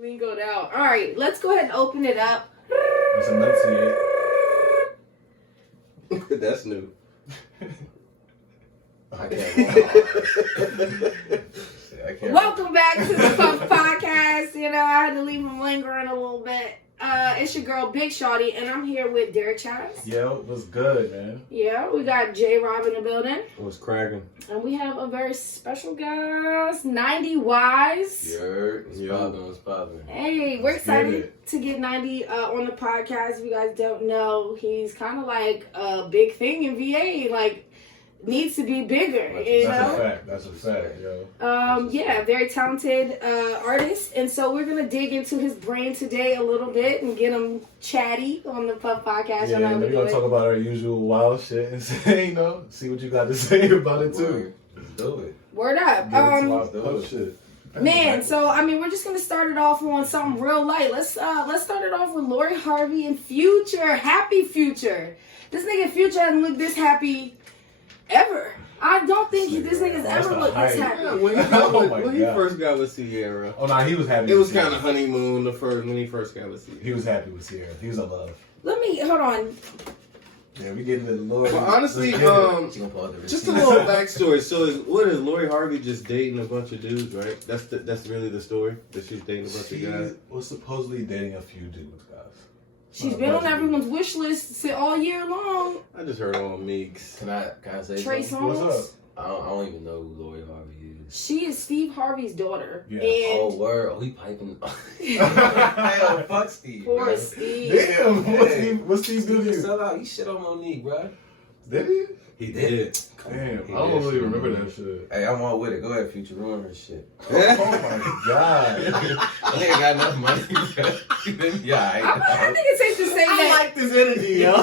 Lingoed out. All right, let's go ahead and open it up. Let's enunciate. That's new. I can't. Welcome back to the Puff Podcast. You know, I had to leave him lingering a little bit. It's your girl, Big Shawty, and I'm here with Derek Chaz. Yo, it was good, man. Yeah, we got JRob in the building. What's cracking? And we have a very special guest, 90 Wise. What's poppin'? Hey, we're excited to get 90 on the podcast. If you guys don't know, he's kind of like a big thing in VA. Like, needs to be bigger, you know? That's a fact, yo. Yeah, very talented artist, and so we're gonna dig into his brain today a little bit and get him chatty on the Puff Podcast. Yeah, we're gonna talk about our usual wild shit and say, you know, see what you got to say about it too. Do it. Word up. Shit. Man, so I mean, we're just gonna start it off on something real light. Let's start it off with Lori Harvey and Future. Happy Future. This nigga Future hasn't looked this happy ever. I don't think this nigga's ever looked this happy. Yeah, when he first got with Sierra. Oh no, he was happy. It was kind of honeymoon when he first got with Sierra. He was happy with Sierra. He was in love. Hold on. Yeah, we getting to the Lori. Well, honestly, just a little backstory. So, is Lori Harvey just dating a bunch of dudes, right? That's really the story, that she's dating a bunch of guys. Was supposedly dating a few dudes, guys. She's been on everyone's wish list all year long. I just heard on Meeks. Can I say Trey something? Songz. What's up? I don't even know who Lori Harvey is. She is Steve Harvey's daughter. Yeah. And Oh, word. Oh, he piping. Hell, fuck Steve. poor bro. Steve. Damn, Hey. what's Steve do to you? Sell out. He shit on Monique, bro. Did he? He did. Damn, He I don't did really shit. remember that shit. Hey, I'm all with it. Go ahead, Future. Ruin her shit. Oh my god. I think I got enough money. Yeah, I think it's safe to say that. this energy, yo.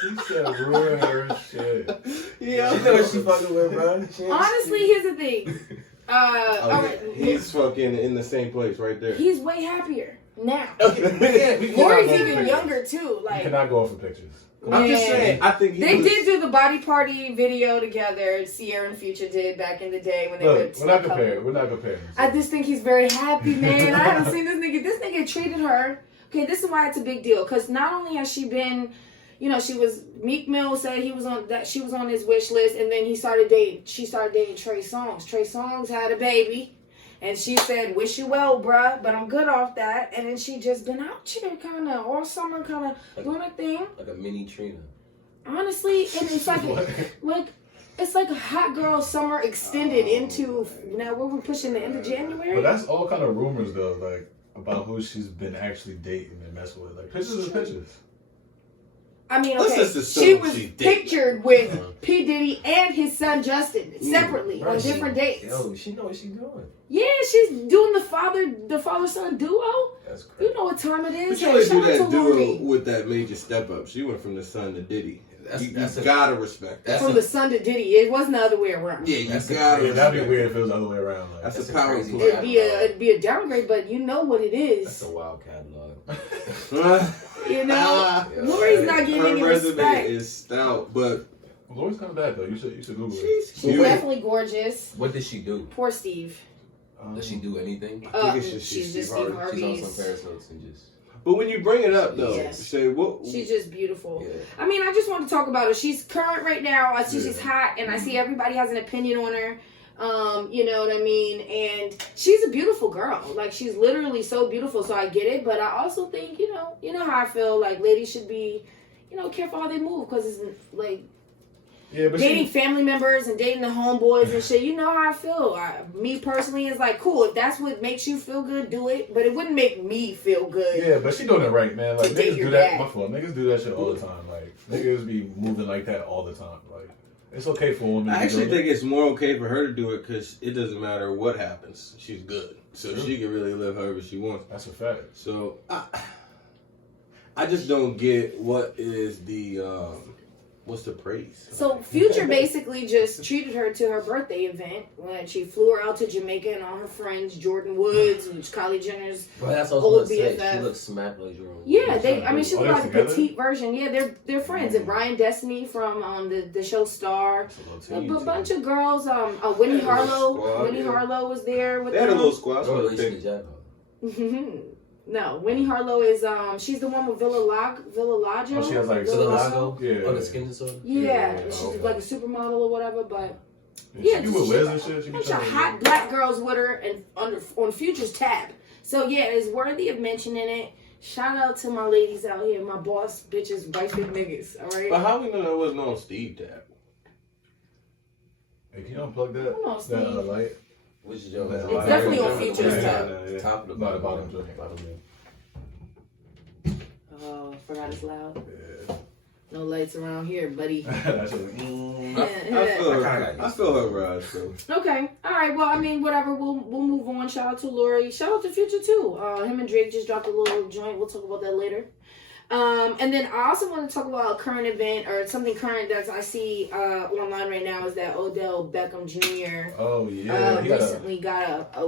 He said ruin her shit. Yeah, You know what she fucking with, bro? She ain't Honestly, here's the thing. All right, He's fucking in the same place right there. he's way happier now. shit. Lori's even younger too. You Like cannot go off for pictures. I'm just Man. saying. I think they did do the body party video together. Sierra and Future did back in the day when they Look, were we're not comparing. We're not comparing. I just think he's very happy, man. I haven't seen this nigga. This nigga treated her. Okay, this is why it's a big deal. Because not only has she been, you know, Meek Mill said she was on his wish list, and then she started dating Trey Songz. Trey Songz had a baby, and she said, "Wish you well, bruh, but I'm good off that." And then she just been out here kind of all summer, kind of doing her thing. Like a mini Trina. Honestly, and it's like it's like a hot girl summer extended into now we're pushing the end of January. But that's all kind of rumors though, like about who she's been actually dating and messing with. Like pictures are pictures. I mean, Let's okay, just assume she was she's dating. pictured with P. Diddy and his son Justin separately on different dates. Yo, she know what she's doing. Yeah, she's doing the father-son duo. That's crazy. You know what time it But is. you only Shout do out that to duo Lori. with that major step up. She went from the son to Diddy. You That's gotta respect that. that's From the son to Diddy. It wasn't the other way around. Yeah, you That's a gotta Yeah, that'd be respect weird if it was the other way around. Like, That's That's a a power crazy play. It'd be a downgrade, but you know what it That's is. a wild catalog. You know, Yeah. Lori's not getting Her any resume respect. is stout, but Lori's kind of bad though. You should Google it. She's you- definitely gorgeous. What did she do? Poor Steve. Does she do anything? I think it's just She's just Steve Steve Harvey. She's on Harvey's. some Paris Hilton and just. But when you bring it up though, Yes. say what? She's just beautiful. Yeah. I mean, I just want to talk about her. She's current right now. I see she's hot, and I see everybody has an opinion on her. You know what I mean? And she's a beautiful girl. Like, she's literally so beautiful, so I get it. But I also think, you know how I feel. Like, ladies should be, careful how they move. Because it's, like, Yeah, but dating family members and dating the homeboys and shit. You know how I feel. Me personally, is like, cool. If that's what makes you feel good, do it. But it wouldn't make me feel good. Yeah, but she doing it right, man. Like To date niggas your do that. dad. My fault. Niggas do that shit all the time. Like niggas be moving like that all the time. Like it's okay for women. I to actually do it. think it's more okay for her to do it because it doesn't matter what happens. She's good, so True. she can really live however she wants. That's a fact. So I just don't get what is the what's the praise. So Future basically just treated her to her birthday event when she flew her out to Jamaica and all her friends, Jordan Woods, which is Kylie Jenner's. Well, that's what I Old was gonna say. BFF. She looks smack like your own. Yeah, she Oh, looks they're like a together? petite version. Yeah, they're friends. And Brian Destiny from the show Star. A bunch of girls. Winnie They had a little Harlow. squad, Winnie yeah. Harlow was there with They had a them. little squad. What So relation they, to Jack? No, Winnie Harlow is she's the one with Villalago. Oh, she has like Vitiligo? Yeah. Oh, the skin disorder? Yeah, she's okay. like a supermodel or whatever, but Yeah, yeah, she with Wiz and shit. She be bunch of trying to- hot black girls with her and on Future's tab. So yeah, it's worthy of mentioning it. Shout out to my ladies out here, my boss bitches, white big niggas. All right. But how we know that wasn't on Steve tab? Hey, can you unplug that? Come on, That Steve. Oh, light. Which joint? It's definitely on Future's Yeah, tab. yeah, yeah. Top of the No, the bottom. bottom joint. Bottom joint. Oh, forgot it's loud. Yeah. No lights around here, buddy. That's just, I feel her ride, so. Okay. All right. Well, I mean, whatever. We'll move on. Shout out to Lori. Shout out to Future too. Him and Drake just dropped a little joint. We'll talk about that later. And then I also want to talk about a current event or something current that I see online right now is that Odell Beckham Jr. oh yeah. He got a, recently got a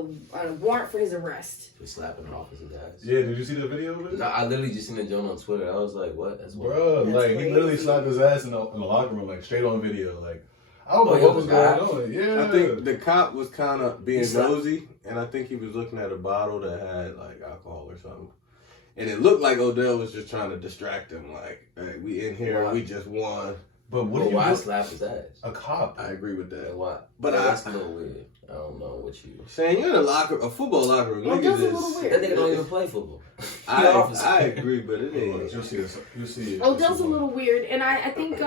warrant for his arrest. For slapping the officer's ass. yeah, did you see the video of it? No, I literally just seen the joint on Twitter. I was like, what? That's what? Bro, That's like he literally crazy. slapped his ass in the locker room, like straight on video. Like I don't Oh, know he what was was going live? on. Yeah, I think the cop was kind of being He slapped- nosy, and I think he was looking at a bottle that had like alcohol or something. And it looked like Odell was just trying to distract him, like, hey, we in here, Why? we just won. but what But do you why do? slap his ass? A cop. I agree with And that. why? But That's a little weird. I don't know what you... Saying you're in a football locker room, Odell's niggas a little is. weird. That nigga don't even play football. I agree, but it You'll ain't. see it. You'll see it. Odell's a little weird, and I think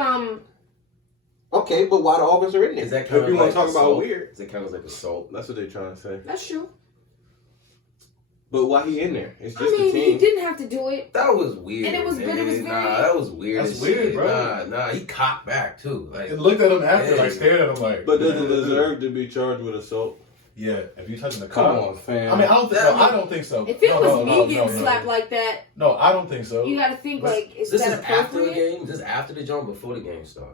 Okay, but why the officer in Is that If kind of you want like to talk about assault? weird, Is it kind of like assault? that's what they're trying to say. that's true. But why he in there? It's I just mean, a he team. didn't have to do it. That was weird. And it was- but it was man. very- Nah, that was weird. That's as weird, shit. bro. Nah, he cocked back too. Like, And looked at him after, Yeah. like stared at him, like. But does it deserve to be charged with assault? Yeah, if you touching the Come cop. on, fam. I mean, I don't think. That- I don't think so. If it No, was no, me no, getting no, slapped no. like that, No, I don't think so. you got to think But like, is this that is after the appropriate? game. This is after the joint, before the game started.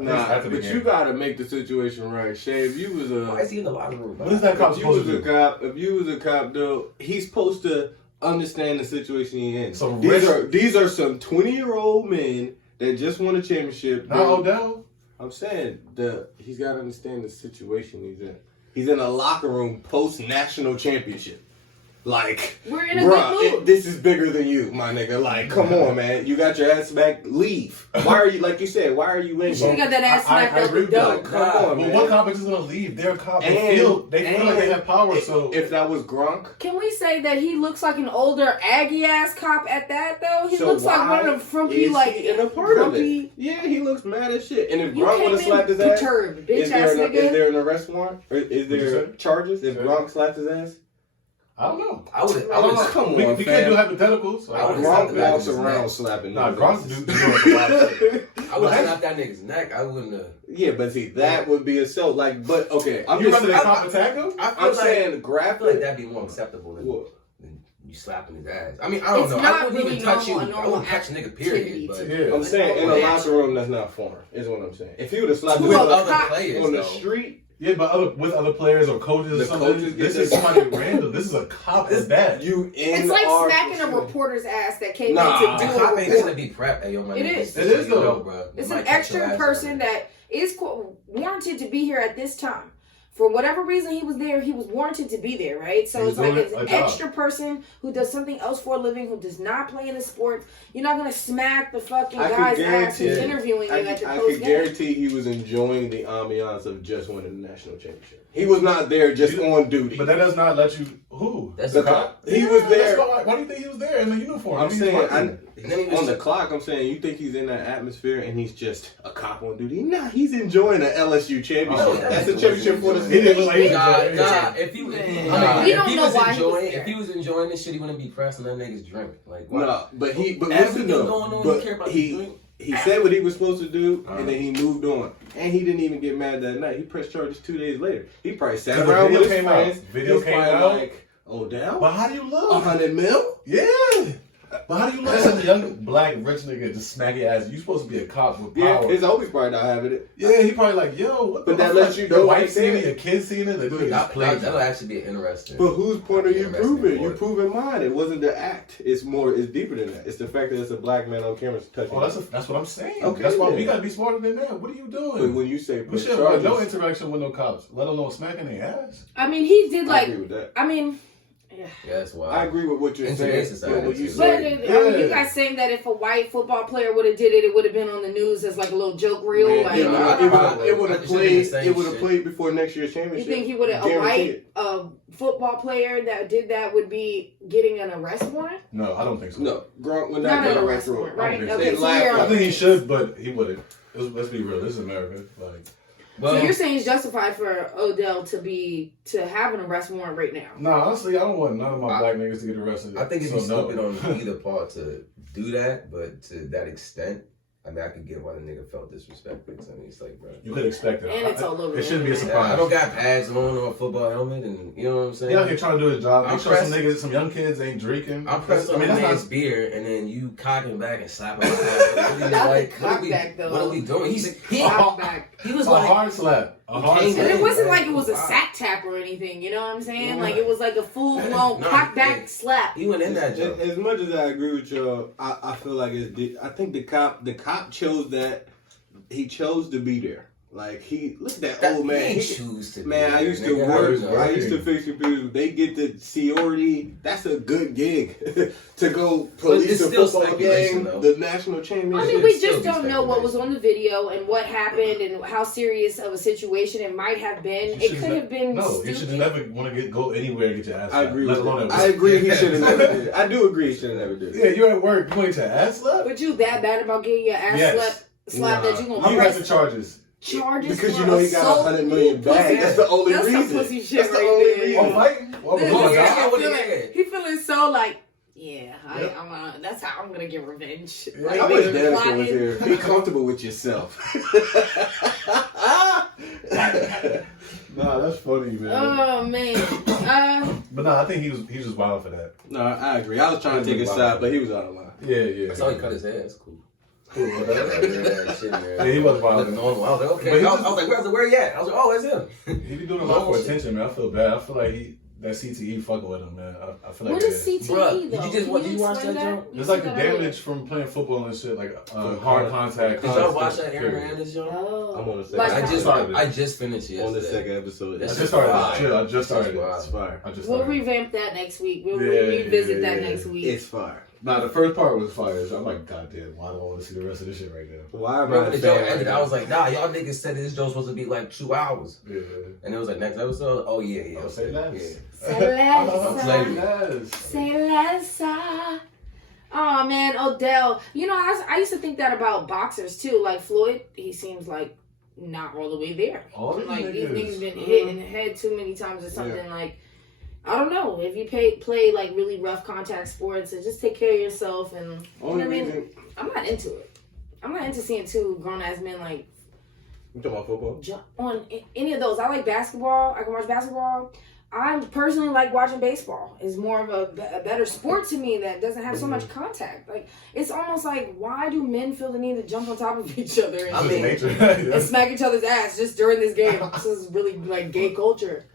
Nah, after the but game. you gotta make the situation right. Shay, if you was Why is a he in the locker room? What is that cop if you supposed was to a do? cop, if you was a cop though, he's supposed to understand the situation he's in. So These are some 20-year-old men that just won a championship. Not Odell. I'm saying he's gotta understand the situation he's in. He's in a locker room post national championship. Like, We're in a bruh, good mood. this is bigger than you, my nigga. Like, come on, man. You got your ass back. Leave. Why are you, like you said, why are you in You should have here? got that ass I smacked out agree the with that. door. Come on, But man. what cop is just gonna leave? They're a cop. They And- feel like they have power. So If that was Gronk, Can we say that he looks like an older Aggie ass cop at that though? He so looks like why one of them frumpy is like he in a part of grumpy. it? Yeah, he looks mad as shit. And if You Gronk came would have in slapped his ass, perturbed, bitch is ass there, is nigga. there an arrest warrant? Or is What'd you there say? charges if Say Gronk slapped his ass? I don't know. I would. I don't know. Come we on, can't fam. do hypotheticals. I would've Gronk slapped walks his around neck. slapping. Nah, niggas. Gronk do a lot of shit. I would have slapped that nigga's neck. I wouldn't have. Yeah, but see, that would be assault. Like, but okay, I'm You just rather the saying. cop attack him? I feel I'm like, saying I feel like graphic. that'd be more acceptable than What? you slapping his ass. I mean, I don't It's know. not I wouldn't really even touch you. normal- a I wouldn't normal touch a nigga, activity period. But to Yeah. I'm saying in a Like, locker room, that's not foreign. Is what I'm saying. If he would have slapped To his a with ass other cop players, on the though. street, Yeah, but with other players or coaches or The something. coaches get This is this- somebody random. This is a cop at that. you in It's like our smacking a facility. reporter's ass that came Nah. in The to do cop a ain't report. gonna be prepped. Hey, yo, my It nigga, is. just It so is, you know, though. bro, It's you an might catch your extra ass person on it. that is warranted to be here at this time. For whatever reason he was there, he was warranted to be there, right? So He's it's like doing it's a an job. extra person who does something else for a living, who does not play in the sports. You're not gonna smack the fucking I could guy's ass who's guarantee- interviewing you at the I post could game. guarantee he was enjoying the ambiance of just winning the national championship. He was not there just on duty. But that does not let you. Who? That's the the cop. He was Yeah, there. that's why do you think he was there in the uniform? I'm He's saying, working. on the clock, I'm saying, you think he's in that atmosphere and he's just a cop on duty? Nah, he's enjoying an LSU championship. Oh, That's a championship for the He didn't look like he was Nah, enjoying it. nah. If he, We if don't he know was why he was enjoying, there. if he was enjoying this shit, he wouldn't be pressing that nigga's drink. Like, what? No, but Everything listen going though, on, you but care about the he drink? said what he was supposed to do, Uh-huh. and then he moved on. And he didn't even get mad that night. He pressed charges 2 days later. He probably sat So the around video with his came out. friends. Video He's came probably out. like, Odell? But how do you look? 100 mil? Yeah. But how do you look as a young black rich nigga just smack your ass? You supposed to be a cop with Yeah, power. his Obi's probably not having it. Yeah, he probably like, yo, what the But that fuck? lets you Your know wife right seeing it, there. your kids seeing it, they just That, playing. that'll actually be interesting. But whose point are you Interesting proving? You point. proving mine. It wasn't the act. It's deeper than that. It's the fact that it's a black man on camera touching. Oh, that's what I'm saying. Okay, That's why then. we gotta be smarter than that. What are you But doing? when you say We put should have no charges, interaction with no cops, let alone smacking their ass. I mean, he did I like. agree with that. I mean, Yeah. That's why. I agree with what you're In saying. today's society, What you too. But said. I mean, you guys saying that if a white football player would have did it, it would have been on the news as like a little joke reel. Man, Like, it would I have just think the played. same It would have shit. played before next year's you championship. think he would have a white football player that did that would be getting an arrest warrant? No, I don't think so. No, Gronk would Not not an get arrest warrant, right? I don't Okay, think so so. you're I think he should, but he wouldn't. Let's be real. This is America. Like, Well, so you're saying it's justified for Odell to have an arrest warrant right now? no, honestly, I don't want none of my black niggas to get arrested. I think it'd be So, stupid on either part to do that, but to that extent, I mean, I could get why the nigga felt disrespected. I mean, it's like, bro. You could expect it. And it's all over It shouldn't be a the internet. surprise. I don't got pads on or a football helmet, and you know what I'm saying? Yeah, he's trying to do his job. I'm Make sure some pressed. niggas, some young kids ain't drinking. I'm pressed on I mean, the that's man's not. beer, and then you cocking back and slapping my ass. What are we doing? He was A like, hard slap. A hard came And slap. it wasn't like it was a Wow. sack tap or anything, you know what I'm saying? Yeah. Like it was like a full blown Nah, cock back yeah. slap. he went in that joke. As much as I agree with y'all, I feel like I think the cop chose that. He chose to be there. Like look at that old man. He choose to. Man, I used to nigga. work. know. I used to fix computers. They get the seniority. That's a good gig to go police it's a still football speculation, game, though. the national I championship. mean, we still just be don't know what was on the video and what happened and how serious of a situation it might have been. It could have been No, you should stupid. never want to go anywhere and get your ass I slapped. agree Let with alone that. at I work. agree he should have never did it. I do agree he should have never did it. Yeah, you're at work. You want your ass slapped? But you that bad about getting your ass Yes. slapped that you gonna You press got the charges. charges Because for you know he got assault? 100 million Pussy. bags. That's the only That's some reason. pussy shit That's the right only there. reason. Oh, fighting? What This was Oh, it? yeah. nigga what feeling, it is. he feeling so like, yeah, Yep. that's how I'm gonna get revenge. Yeah, Like, I wish nigga Danica was plotting. here. Be comfortable with yourself. Nah, that's funny, man. Oh man. But no, I think he was just wild for that. No, I agree. I was trying to take a shot, but he was out of line. Yeah. I saw he cut his hair. That's cool. Cool. Yeah, Yeah, he was wild. Looked normal. I was like, okay. But he I was just- like, where he at? I was like, oh, that's him. He be doing a lot for attention, man. I feel bad. I feel like that CTE fucking with him, man. I feel like What is CTE Bruh, though? did you just Can did you watch explain that joint? It's like the said that earlier. damage from playing football and shit, like hard contact. Did y'all watch that Period. Aaron Hernandez joint? Oh. I'm on the second. Like I how- just finished it On the yesterday. second episode. That's I It's just fire. started. Chill, I just started. Wow. It's fire. I just We'll started. revamp that next week. We'll Yeah, revisit that yeah. next week. It's fire. Nah, the first part was fire. I'm like, goddamn, why do I want to see the rest of this shit right now? Why am Bro, I when the a joke fan ended, right I was now? like, nah, y'all niggas said this joke was supposed to be like 2 hours. Yeah. And it was like, next episode? Oh, yeah. I'll say less. Yeah. Say less. Say less. Say less. Oh man, Odell. You know, I used to think that about boxers too. Like Floyd, he seems like not all the way there. All these Like these niggas. niggas been hit in the head too many times or something. Like I don't know. If you play like really rough contact sports and just take care of yourself and you know what I Only mean. reason. I'm not into it. I'm not into seeing two grown ass men like You talking about football? jump on any of those. I like basketball. I can watch basketball. I personally like watching baseball. It's more of a better sport to me that doesn't have so much contact. Like it's almost like why do men feel the need to jump on top of each other and, I mean, and smack each other's ass just during this game? This is really like gay culture.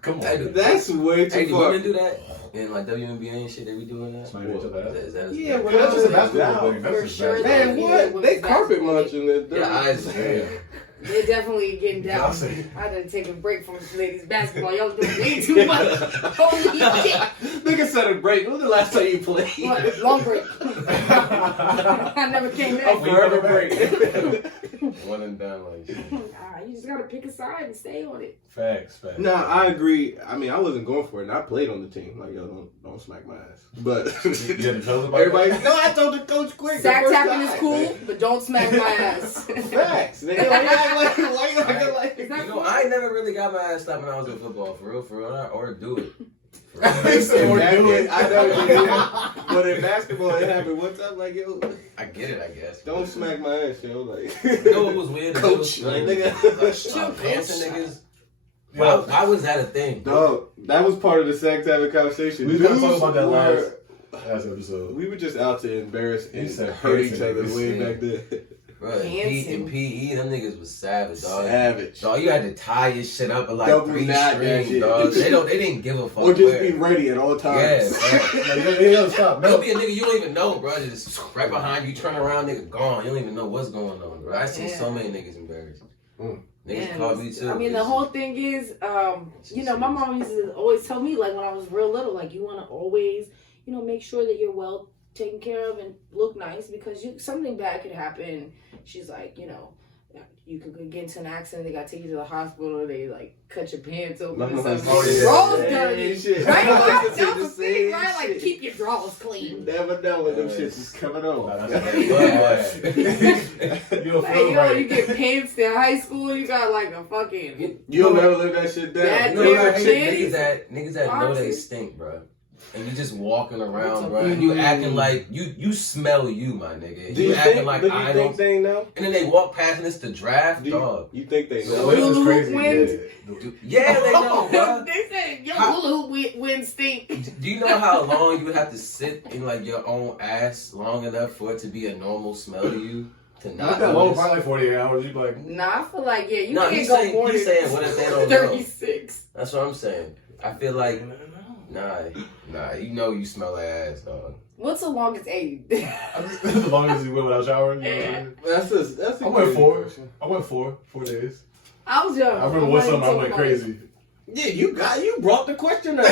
Come on. Hey, dude. That's way Hey, too do far. women do that? In like WNBA and shit, they be doing that? Smack each other ass? Is that Yeah, that- well, That's just a Yeah, basketball thing. That's for just sure. basketball. Man, Yeah, what? They carpet basketball. munching it. Yeah, eyes. Damn. They're definitely getting down. Y'all say- I had to take a break from ladies basketball. Y'all doing way too much. Holy shit! Nigga said a break. When was the last time you played? What? Long break. I never came back. A forever break. One and done like shit. Nah, you just gotta pick a side and stay on it. Facts. Nah, I agree. I mean, I wasn't going for it, and I played on the team. Like, yo, don't smack my ass. But You had to tell us about everybody, that? no, I told the coach quick. the Sack first tapping time, is cool, man. but don't smack my ass. Facts. Nigga, why you act like? Why you acting like? Is that You know, cool? I ain't never really got my ass slapped when I was in football, for real, or do it. He said, In "Or that do case, it." I know you did it. But in basketball, it happened one time. Like, yo, I get it, I guess. don't smack my ass, yo. Like, You know what was weird? Coach, like, nigga. Dancing niggas. Yo, Why was that a thing? Dog, that was part of the sack tapping conversation. We was gonna talk Dudes about that were- last episode. We were just out to embarrass He and said hurt each dancing other niggas. way back then. Bro, in PE, them niggas was savage, dog. Savage. Dog, you had to tie your shit up with like Double 3 knot that strings, shit. dog. They didn't give a fuck. Or just where. be ready at all times. Yeah, Like, yo, stop. There'll No. be a nigga you don't even know, bro. Just right behind you, turn around, nigga gone. You don't even know what's going on, bro. I seen so many niggas embarrassed. Niggas call me too. I mean, the whole thing is, you know, my mom used to always tell me, like, when I was real little, like, you want to always, you know, make sure that you're well taken care of and look nice because something bad could happen. She's like, you know, you could get into an accident, they got to take you to the hospital, they, like, cut your pants open or something. Drawers dirty. Shit. Right? That's the thing, right? Like, keep your drawers clean. You never know when them shits is coming on. You don't Like, feel yo, right. you get pants in high school, you got, like, a fucking... You'll never live that shit down. Bad You know pair what of I hate? Niggas that know they Boxes. stink, bro. And you just walking around, bro. And you acting like you smell you, my nigga. Do you acting think, like do you I think don't. they know? And then they walk past and it's the draft, Do dog. you think they The know? way it was Hula crazy. hoop wins. Yeah, they know, bro. They said your hula hoop wins stink. Do you know how long you would have to sit in like your own ass long enough for it to be a normal smell to you? To Not not that know long, this? probably like 48 hours. You be like, Nah, I feel like, yeah, you No, can't he's go saying, more he's than saying what if they don't know? 36. That's what I'm saying. I feel like, nah, you know you smell like ass, dog. What's the longest age? as long as you went without showering. You know what I mean? That's a I went crazy 4. question. I went 4 days. I was young. I remember one summer I went crazy. Yeah, you brought the question up.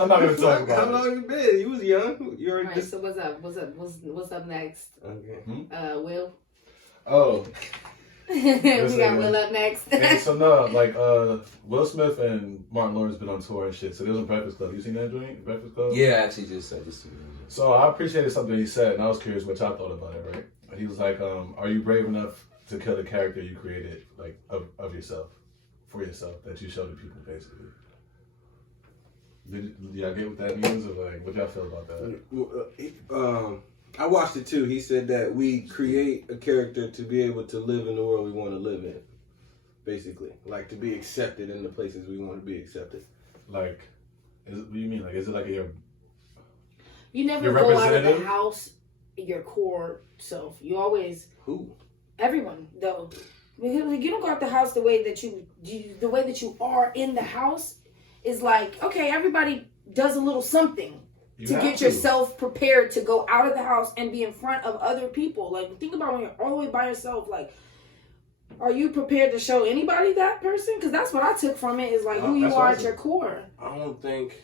I'm not gonna talk about How it. long you been? You was young. You already Alright, so what's up? What's up next? Okay. Will? Oh, We got Will up next. and so no, like Will Smith and Martin Lawrence been on tour and shit. So they was in Breakfast Club. You seen that joint? Breakfast Club? Yeah, actually, just So I appreciated something he said, and I was curious what y'all thought about it. Right? He was like, "Are you brave enough to kill the character you created, like of yourself, for yourself, that you show to people, basically?" Did y'all get what that means, or like what y'all feel about that? I watched it too. He said that we create a character to be able to live in the world we want to live in. Basically, like to be accepted in the places we want to be accepted. Like, what do you mean? Like, is it like You never Your go out of the representative? house your core self. You always Who? everyone though. You don't go out the house the way that the way that you are in the house is like, okay, everybody does a little something to get yourself prepared to go out of the house and be in front of other people. Like, think about when you're all the way by yourself. Like, are you prepared to show anybody that person? Because that's what I took from it, is like who you are at your core. I don't think.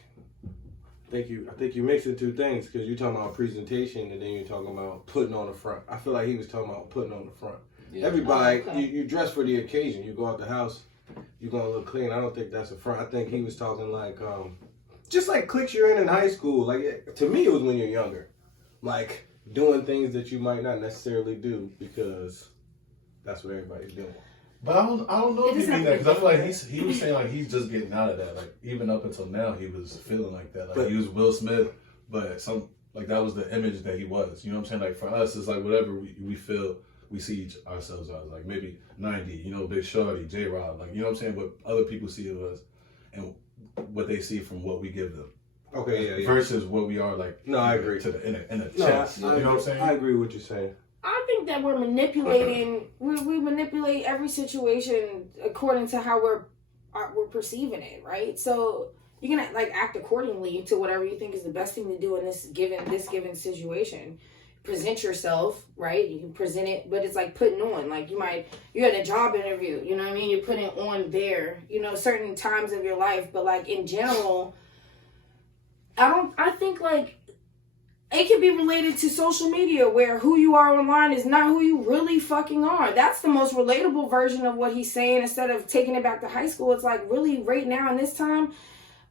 I think you mixing two things, because you're talking about presentation and then you're talking about putting on the front. I feel like he was talking about putting on the front. Yeah. Everybody, Oh, okay. you dress for the occasion. You go out the house, you're gonna look clean. I don't think that's a front. I think he was talking like, just like cliques you're in high school. Like, to me, it was when you're younger, like doing things that you might not necessarily do because that's what everybody's doing. But I don't know It if you doesn't mean that, have because I to feel be like he was saying like he's just getting out of that. Like even up until now, he was feeling like that. Like But- he was Will Smith, but that was the image that he was. You know what I'm saying? Like for us, it's like whatever we feel we see ourselves as. Like maybe 90, you know, Big Shorty, JRob, like you know what I'm saying. What other people see of us and what they see from what we give them. Okay, yeah. Versus what we are like. No, I agree. To the in a No, chest. I You know what I'm saying? I agree with what you're saying. I think that we're manipulating. We manipulate every situation according to how we're perceiving it, right? So you're gonna like act accordingly to whatever you think is the best thing to do in this given situation. Present yourself, right? You can present it, but it's like putting on. Like you're at a job interview. You know what I mean? You're putting it on there. You know, certain times of your life, but like in general, I think like. It can be related to social media where who you are online is not who you really fucking are. That's the most relatable version of what he's saying. Instead of taking it back to high school, it's like really right now in this time.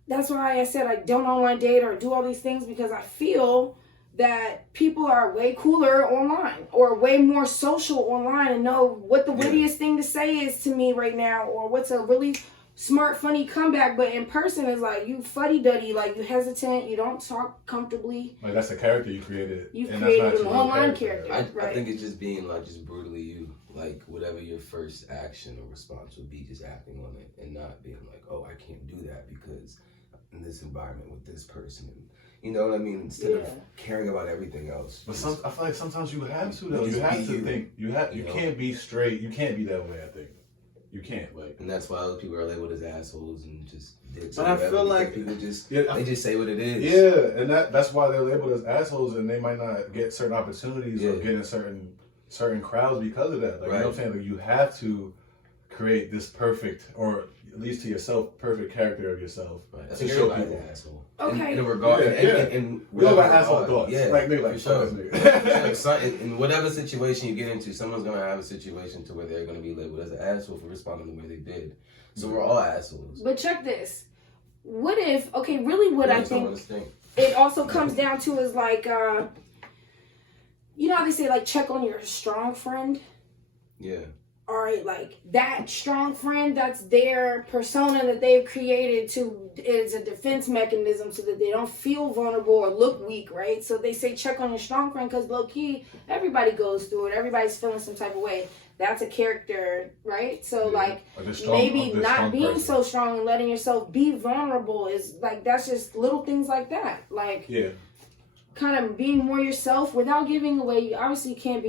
That's why I said I don't online date or do all these things, because I feel that people are way cooler online or way more social online and know what the wittiest thing to say is to me right now, or what's a really smart, funny comeback, but in person is like you fuddy-duddy, like you hesitant, you don't talk comfortably. Like that's a character you created. You and created that's an not your online character. character. I Right. think it's just being like just brutally you. Like whatever your first action or response would be, just acting on it and not being like, oh, I can't do that because in this environment with this person. And, you know what I mean? Instead of caring about everything else. But I feel like sometimes you have to though. Just You have be to you. think. You know? can't be straight. You can't be that way. I think you can't. Like, And that's why other people are labeled as assholes and just dicks. But or I whatever, feel because like- people just Yeah, they just say what it is. yeah, and that's why they're labeled as assholes, and they might not get certain opportunities or Yeah. get in certain crowds because of that. Like you know what I'm saying? Like you have to create this perfect, or at least to yourself, perfect character of yourself. Right. I To think show everybody's people. an asshole. Okay. In regard, in We all got whatever asshole regard. thoughts. Yeah, Like, nigga, like, for sure. fuck this nigga. Like, in whatever situation you get into, someone's gonna have a situation to where they're gonna be labeled as an asshole for responding the way they did. So we're all assholes. But check this. What if, okay, really what I think think. it also comes down to is like, you know how they say like check on your strong friend? Yeah. All right, like that strong friend, that's their persona that they've created to is a defense mechanism so that they don't feel vulnerable or look weak, right? So they say check on your strong friend because low key, everybody goes through it. Everybody's feeling some type of way. That's a character, right? So like maybe not being so strong and letting yourself be vulnerable is like, that's just little things like that. Like kind of being more yourself without giving away. You obviously can't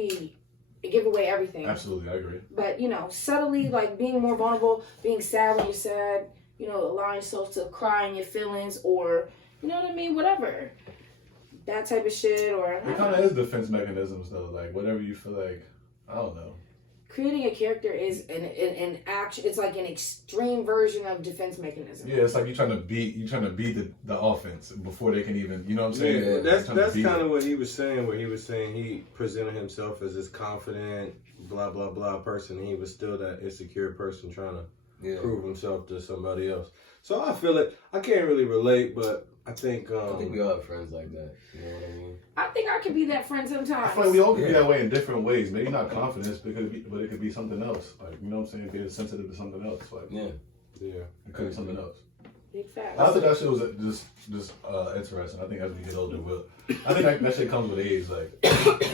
give away everything. Absolutely, I agree. But, you know, subtly, like, being more vulnerable, being sad when you're sad, you know, allowing yourself to cry in your feelings or, you know what I mean, whatever. That type of shit or... It kind of is defense mechanisms, though. Like, whatever you feel like, I don't know. Creating a character is an action. It's like an extreme version of defense mechanism. Yeah, it's like you're trying to beat the offense before they can even, you know what I'm saying? Yeah, that's kind of what he was saying, where he was saying he presented himself as this confident, blah, blah, blah person, and he was still that insecure person trying to prove himself to somebody else. So I feel it. I can't really relate, but I think we all have friends like that. You know what I mean? I think I could be that friend sometimes. I feel like we all can be that way in different ways. Maybe not confidence, but it could be something else. Like, you know what I'm saying? Being sensitive to something else. Like, yeah, it could be something else. Big facts. I think that shit was just interesting. I think as we get older, I think that shit comes with age. Like,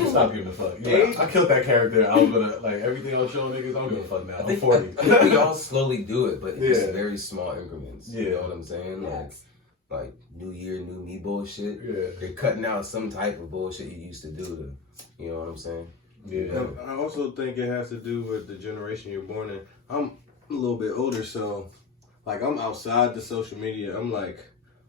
stop giving a fuck. You know, I killed that character. I was gonna like everything I was showing niggas. I don't give a fuck now. I'm 40. I think we all slowly do it, but it's very small increments. Yeah. You know what I'm saying? Like new year, new me bullshit. Yeah. They're cutting out some type of bullshit you used to do to, you know what I'm saying? Yeah. I also think it has to do with the generation you're born in. I'm a little bit older, so like I'm outside the social media. I'm like,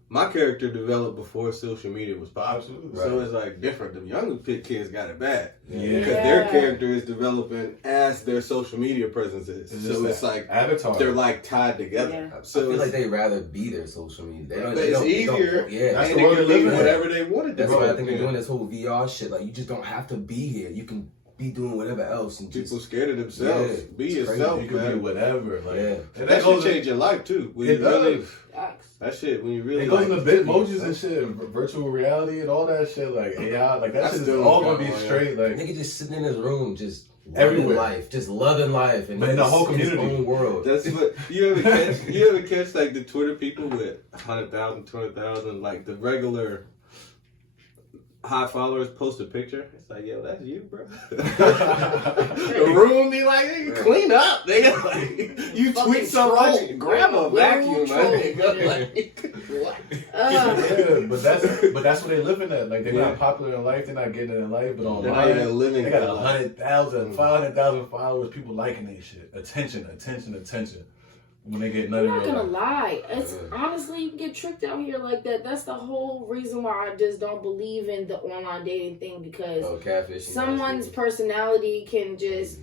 my character developed before social media was popular. Absolutely. So it's like different. The younger kids got it bad. Yeah. Because their character is developing as their social media presence is. So it's like avatar. they're like tied together. Yeah. So I feel like they'd rather be their social media. It's easier. Yeah. That's And the they world can they're do living in. whatever they wanted. That's why I think they're doing this whole VR shit. Like, you just don't have to be here. You can be doing whatever else. And People just, scared of themselves. Yeah, Be it's yourself, You can man. be whatever. Like, And that should change your life too. When It you really, does. that shit, when you really It goes like, into Bitmojis and shit, and virtual reality and all that shit, like AI, like that shit is all gonna be straight, like nigga just sitting in his room, just everywhere. loving life, just loving life, and But in the whole his community. own world. That's what you ever catch like the Twitter people with 100,000, 200,000, like the regular high followers post a picture. It's like, yo, that's you, bro. The room be like, hey, clean up, nigga. Like, you tweet so much, grab a vacuum, my nigga. Like, what? Yeah, but that's what they living at. Like they're not popular in life, they're not getting it in life, but They're not online even living they got their life. 100,000, 500,000 followers, people liking their shit. Attention. When they get nothing. I'm not gonna lie. It's honestly, you can get tricked out here like that. That's the whole reason why I just don't believe in the online dating thing, because someone's personality can just,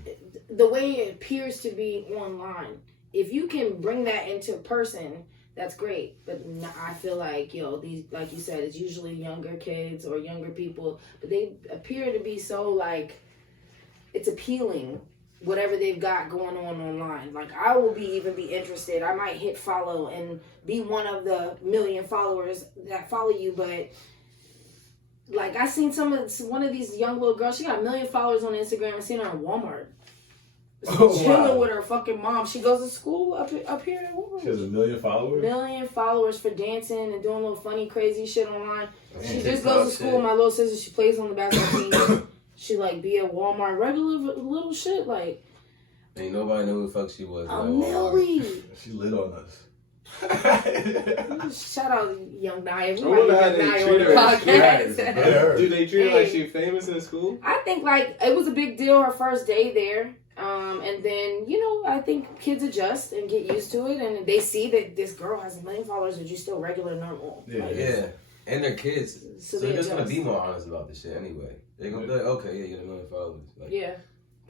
the way it appears to be online, if you can bring that into person, that's great. But I feel like, these, like you said, it's usually younger kids or younger people, but they appear to be so like, it's appealing. Whatever they've got going on online. Like, I will even be interested. I might hit follow and be one of the million followers that follow you, but like, I seen one of these young little girls, she got 1 million followers on Instagram. I seen her in Walmart. Chilling with her fucking mom. She goes to school up here in Walmart. She has 1 million followers? 1 million followers for dancing and doing little funny, crazy shit online. She just goes to school with my little sister. She plays on the basketball team. She like be at Walmart, regular little shit, like. Ain't nobody knew who the fuck she was. A million. She lit on us. Shout out Young Nae. I wonder how they treat her at podcast. Do they treat her like she's famous in school? I think like it was a big deal her first day there. And then, I think kids adjust and get used to it, and they see that this girl has 1 million followers, but you're still regular, normal. Yeah. Like, Yeah. And they're kids. So they're just adjust. gonna be more honest about this shit anyway. They're gonna be like, okay, yeah, you got 1 million followers. Like, yeah.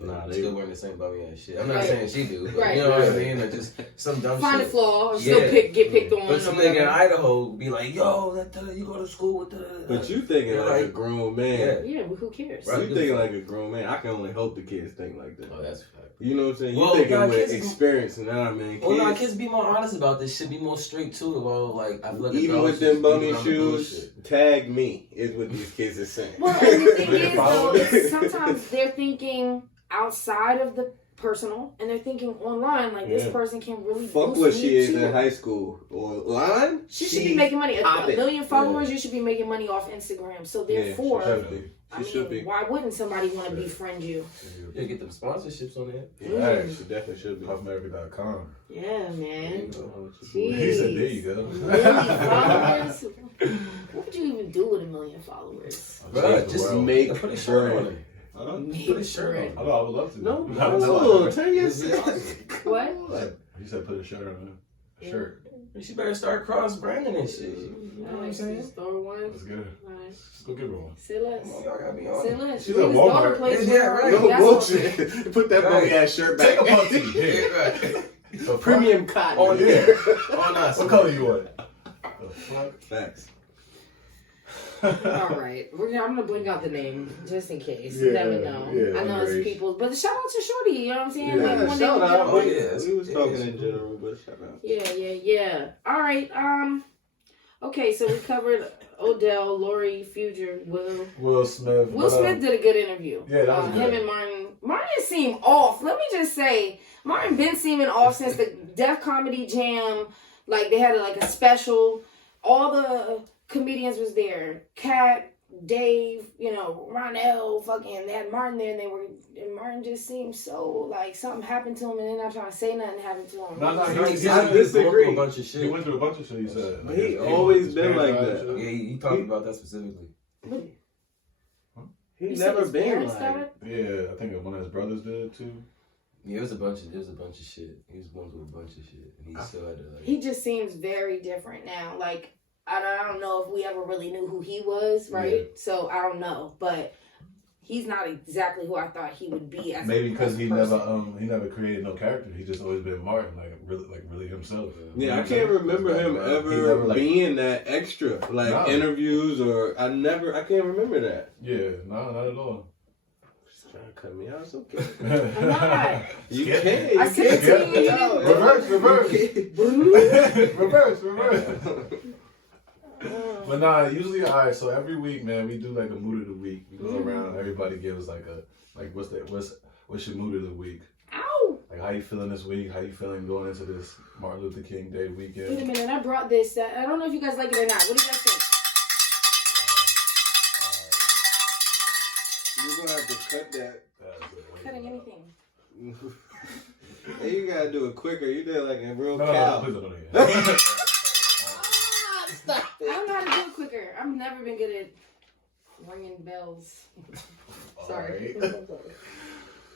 Nah, they still wearing the same bummy ass shit. I'm not Right. saying she do, but Right. you know what I mean? Or just some dumb Find a shit. flaw or Yeah. still get picked on. But or some nigga in whatever. Idaho be like, yo, you go to school with the. But you thinking You're like a grown man. Yeah, but who cares? Right. You thinking like a grown man. I can only hope the kids think like that. Oh, that's a fact. You know what I'm saying? Well, You thinking nah, with kids- experience, and I mean, kids, Well, nah, kids be more honest about this shit. Be more straight to it. Well, like I feel like even adults with them just bummy beating on the shoes, bullshit. tag me is what these kids are saying. Well, and the thing They is, follow though, it. is sometimes they're thinking outside of the personal, and they're thinking online, like this Yeah. person can really Fuck boost what me she is too. in high school or line. She should be making money. A popping. million followers, you should be making money off Instagram. So therefore, yeah, she should be. I She should mean, be. why wouldn't somebody want to befriend you? Yeah, get them sponsorships on there. Yeah, she definitely should be. PuffAmerica.com. Yeah, man. Jeez. He said, there you go. A million followers? What would you even do with a million followers? Bruh, just make put a shirt on bread. it. Huh? Put a shirt on I it. know, I would love to. No, I would no, love to. turn your What? He said put a shirt on a shirt. She better start cross branding and shit. You know what I'm Nice. saying? Just throw one. That's good. Nice. Just go give her one. Say less. Come on, y'all gotta be on Say it. less. She's His at Walmart. daughter plays Yeah, right. No basketball. bullshit. Put that bummy ass shirt back. Take a puff tea. Here. Yeah, right. The Premium cotton. Oh, yeah. On us. What color you want? The fuck? Facts. All right, I'm gonna bring out the name just in case. You Yeah, never know. yeah, I know it's underage. people, but shout out to Shorty. You know what I'm saying? Yeah, Like, one day shout we out. get- Oh, yeah. We was talking Yeah, in general, but shout out. Yeah. All right. Okay, so we covered Odell, Lori, Future, Will Smith. Will Smith did a good interview. Yeah, that was Him good. and Martin. Martin seemed off. Let me just say, Martin been seeming off since the Def Comedy Jam. Like they had like a special. All the comedians was there. Kat, Dave, Ronell, fucking. They had Martin there, and Martin just seemed so like something happened to him, and they're not trying to say nothing happened to him. No, He he went disagree. through a bunch of He shit. went through a bunch of shit, he said. But he always been like that. Yeah, he talked about that specifically. He's You said never his been parents like. died? Yeah, I think one of his brothers did it too. Yeah, it was a bunch of shit. He was going through a bunch of shit, and he still had to like. He just seems very different now. Like I don't know if we ever really knew who he was, right? Yeah. So I don't know, but he's not exactly who I thought he would be. As Maybe a because he person. never created no character. He just always been Martin, really himself. Yeah, I can't remember him ever never, like- being that extra, like No. interviews or I can't remember that. Yeah, no, not at all. Just trying to cut me out, it's okay. I'm not. You Yeah. can. I said it to you, you No, didn't- Reverse. But nah, usually alright. So every week, man, we do like a mood of the week. We go around. Everybody gives what's your mood of the week? Ow! Like how you feeling this week? How you feeling going into this Martin Luther King Day Wait a weekend? minute, I brought this. I don't know if you guys like it or not. What do you guys think? You're gonna have to cut that. Cutting anything. Hey, you gotta do it quicker. You did like a real No, cow. please don't do that. Stop I don't know how to do it quicker. I've never been good at ringing bells. Sorry. Alright.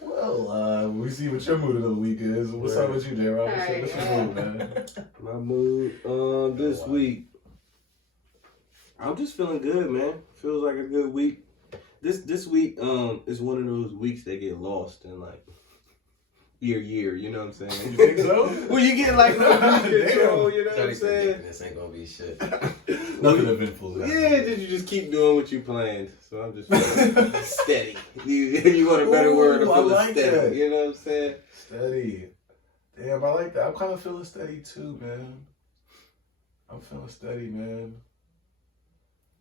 Well, we see what your mood of the week is. What's up with you, JRob? Alright, What's your mood, man? My mood this week. I'm just feeling good, man. Feels like a good week. This week is one of those weeks that get lost in like year, you know what I'm saying? You think so? Well, you get like no Damn. control, you know what I'm Shawty said, saying? this ain't gonna be shit. Nothing eventful. Yeah, did you just keep doing what you planned? So I'm just feeling steady. You want a better word to Ooh, I feel like steady. that. You know what I'm saying? Steady. Damn, I like that. I'm kind of feeling steady too, man. I'm feeling steady, man.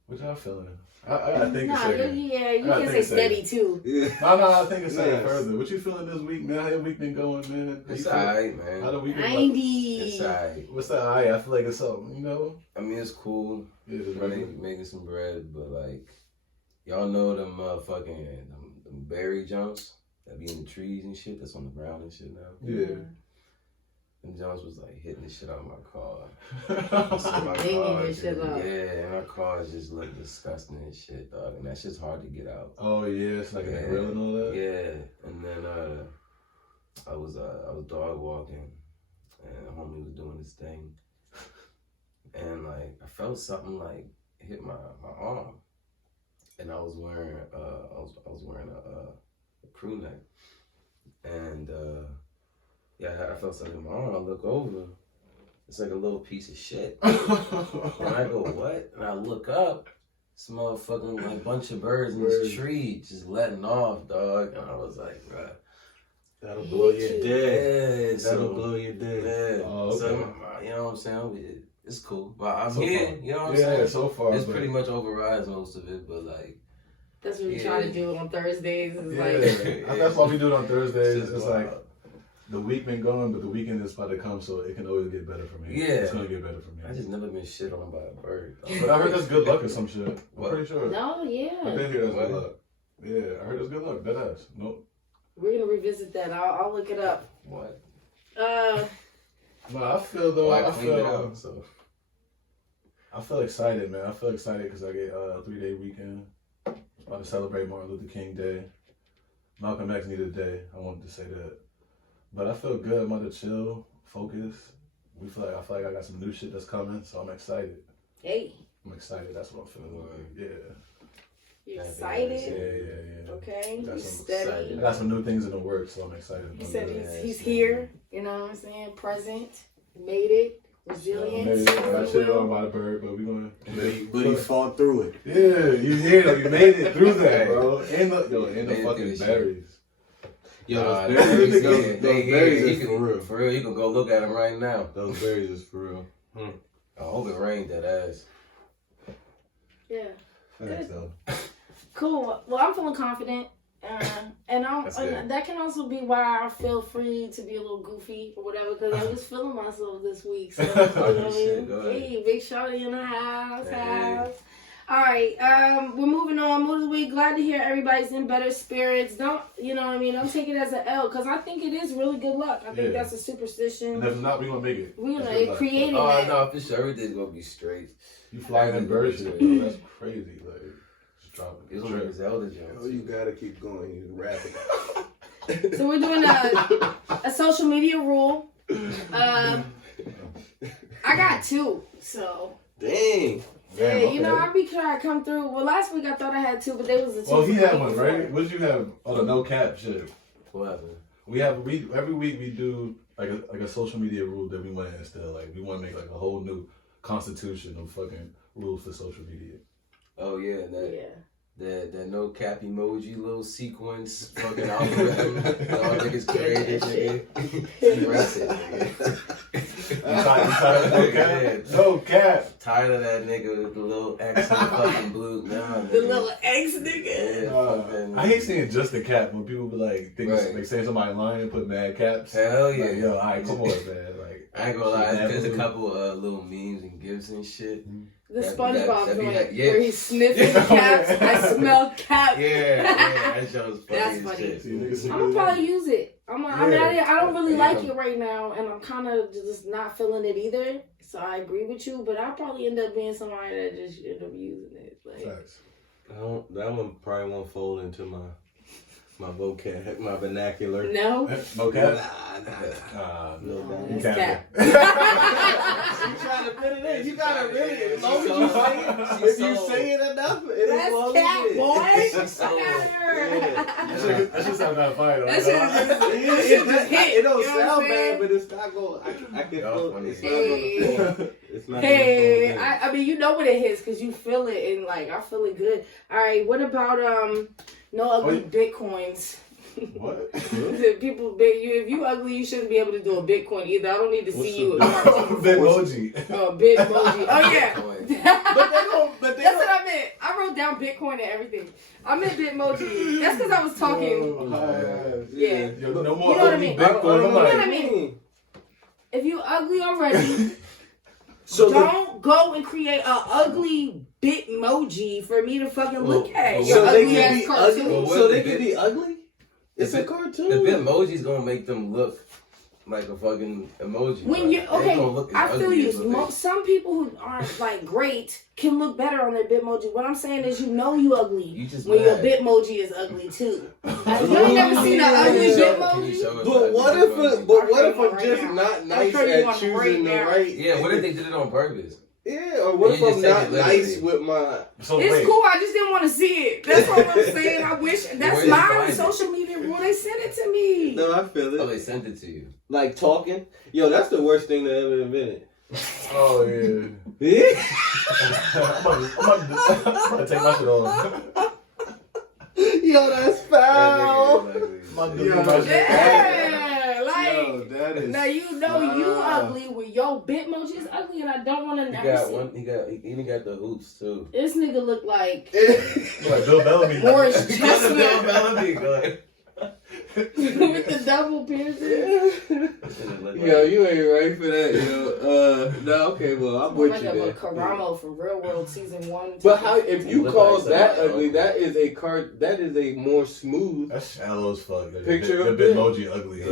What y'all feeling? I think Nah, it's second. you I can think say it's steady too. Yeah. No, I think it's second Nice. further. What you feeling this week, man? How your week been going, man? How you It's feeling? alright, How the man. week been? 90. It's alright. What's that? I feel like it's something, you know? I mean, it's cool. Yeah, it's Running, making some bread, but like, y'all know them motherfucking them berry jumps that be in the trees and shit that's on the ground and shit now. Yeah. Them jumps was like hitting the shit out of my car. Dinging your shit up. Yeah, and my cars just look disgusting and shit, dog. And that shit's hard to get out. Oh yeah, it's like Yeah. a grill and all that. Yeah, and then I was dog walking, and the homie was doing this thing, and like I felt something like hit my arm, and I was wearing I was wearing a crew neck, And yeah, I felt something in my arm. I look over. It's like a little piece of shit. And I go, what? And I look up. This motherfucking like bunch of birds in this tree just letting off, dog. And I was like, bruh. That'll blow your day. Yeah, That'll blow your day. Yeah. Oh, okay. So, you know what I'm saying? It's cool. But I'm So here, far. you know what I'm saying? Yeah, so far. It's pretty much overrides most of it, but like. That's what we try to do on Thursdays. Is Yeah, like, that's why we do it on Thursdays. It's wild. like the week been going, but the weekend is about to come, so it can always get better for me. Yeah. It's gonna get better for me. I just never been shit on by a bird. But I heard that's good luck or some shit. I'm What? pretty sure. no, I yeah. did hear that's What? good luck. Yeah, I heard it's good luck. Dead ass. Nope. We're gonna revisit that. I'll look it up. What? No, I feel though. Well, I I cleaned it feel. out, so. I feel excited, man. I feel excited because I get a 3-day weekend. About to celebrate Martin Luther King Day. Malcolm X needed a day. I wanted to say that. But I feel good. I'm about to chill, focus. I feel like I got some new shit that's coming, so I'm excited. Hey, I'm excited. That's what I'm feeling. Yeah. you Yeah, excited? Yeah. Okay, Got you some steady. excited. I got some new things in the works, so I'm excited. He said Yeah, he's it's here. You know what I'm saying? Present, made it, resilient. I got shit wrong by the bird, but we gonna. But he fought through it. Yeah, you here? You made it through that, bro. And the fucking berries. Yo, Nah, those berries, those those berries is for real. For real, you can go look at them right now. Those berries is for real. I hope it rained that ass. Yeah. Thanks, though. Cool. Well, I'm feeling confident. And That's good. that can also be why I feel free to be a little goofy or whatever, because I was feeling myself this week. So, you know what I Shit, mean? go ahead. Hey, big shawty in the house. Hey. All right, we're moving on. Mood of the week. Glad to hear everybody's in better spirits. Don't, you know what I mean? Don't take it as an L, because I think it is really good luck. I think that's a superstition. And if not, we gonna make it. We're That's gonna good luck. create it. Oh, no, for sure. Everything's going to be straight. You flying in bird shit, bro. That's crazy. Like, just drop it. It's going to be Zelda Jones. Oh, you gotta keep going. You rap it. So we're doing a social media rule. I got 2, so. Dang. Yeah, Damn, you know, okay. I be trying to come through. Well, last week I thought I had 2, but they was the 2. Well, he from the had week one, before. right? What did you have? Oh, the no cap shit. What happened? We every week we do like a social media rule that we want to instill. Like we want to make like a whole new constitution of fucking rules for social media. Oh, yeah. Yeah. That no cap emoji little sequence fucking algorithm. All niggas created, nigga. Erase it, nigga. Tired of no cap? No cap. Tired of that nigga with the little X and the fucking blue. Nah, The nigga. little X nigga. Yeah, fucking. I hate seeing just a cap when people be like, Right. like saying somebody lying and put mad caps. Hell yeah. Like, yo, alright, come on, man. Like, I ain't gonna lie, Mad there's a blue. couple little memes and gifs and shit. The That SpongeBob be joint like, yeah. where he's sniffing caps. I smell caps. Yeah, that shit was funny That's as funny. shit. see, niggas I'm gonna probably use it. I mean, I don't really Yeah. like it right now, and I'm kind of just not feeling it either. So I agree with you, but I'll probably end up being somebody that just end up using it. Like, Facts. That one probably won't fold into my vocab, my vernacular. no, No cap? Nah. No, that's cap. You trying to fit it in? You gotta really, as long as you say it, if you sold. say it enough, it that's is cat, boy. She's sold. That shit sound kind of fire, though. That shit just hit. It don't You know what I'm sound saying? bad, but it's not going. I can feel funny. it's not gonna fall. It's not Hey, gonna fall. I mean, you know what it hits because you feel it, and like I feel it good. All right, what about no ugly Bitcoins? What? The people, if you ugly, you shouldn't be able to do a Bitcoin either. I don't need to see you. Bitmoji. Bitmoji. Oh yeah. But they don't. But they That's what don't. I meant. I wrote down Bitcoin and everything. I meant Bitmoji. That's because I was talking. Yeah. Yo, no You more know what I ugly mean? Bitcoin. You know what I Nobody. mean? If you ugly already, So don't go and create a ugly Bitmoji for me to fucking look at. Your so they ugly can ass be cartoon. ugly. Well, So what they the can be ugly. It's a cartoon. The Bitmoji's gonna make them look like a fucking emoji. When you They gonna look okay, as I feel ugly you. as what they- Some people who aren't like great can look better on their Bitmoji. What I'm saying is, you ugly You just when your mad. Bitmoji is ugly too. Like, you ain't never seen an ugly Can you show Bitmoji. us But the what ugly if? Bitmoji? But what if I'll I'm show you just one not right nice now. I'll show you at one choosing right the now. right? Yeah, what if they did it on purpose? Yeah, or what if You I'm just take not it literally. nice with my... So It's wait. cool. I just didn't want to see it. That's all I'm saying. I wish Where that's did you my find it? social media rule. They sent it to me. No, I feel it. Oh, they sent it to you. Like talking. Yo, that's the worst thing that ever invented. Oh yeah. Yeah. I'm about to take my shit off. Yo, that's foul. Yeah, like Yo, that is... now you know you wow. ugly with your Bitmojis is ugly, and I don't want to He never got see. one. He even got the hoops too. This nigga look like Like Bill Bellamy. Morris Bill Chestnut Bellamy, good. with the double piercing. Yo, you ain't right for that, yo. No, okay, well, I'm with Like you a there. Karamo from Real World season 1. But how, if you Look call like that somebody ugly, else. that is a card, that is a more smooth. That's shallow as fuck. Picture the of Bitmoji ugly. Yeah,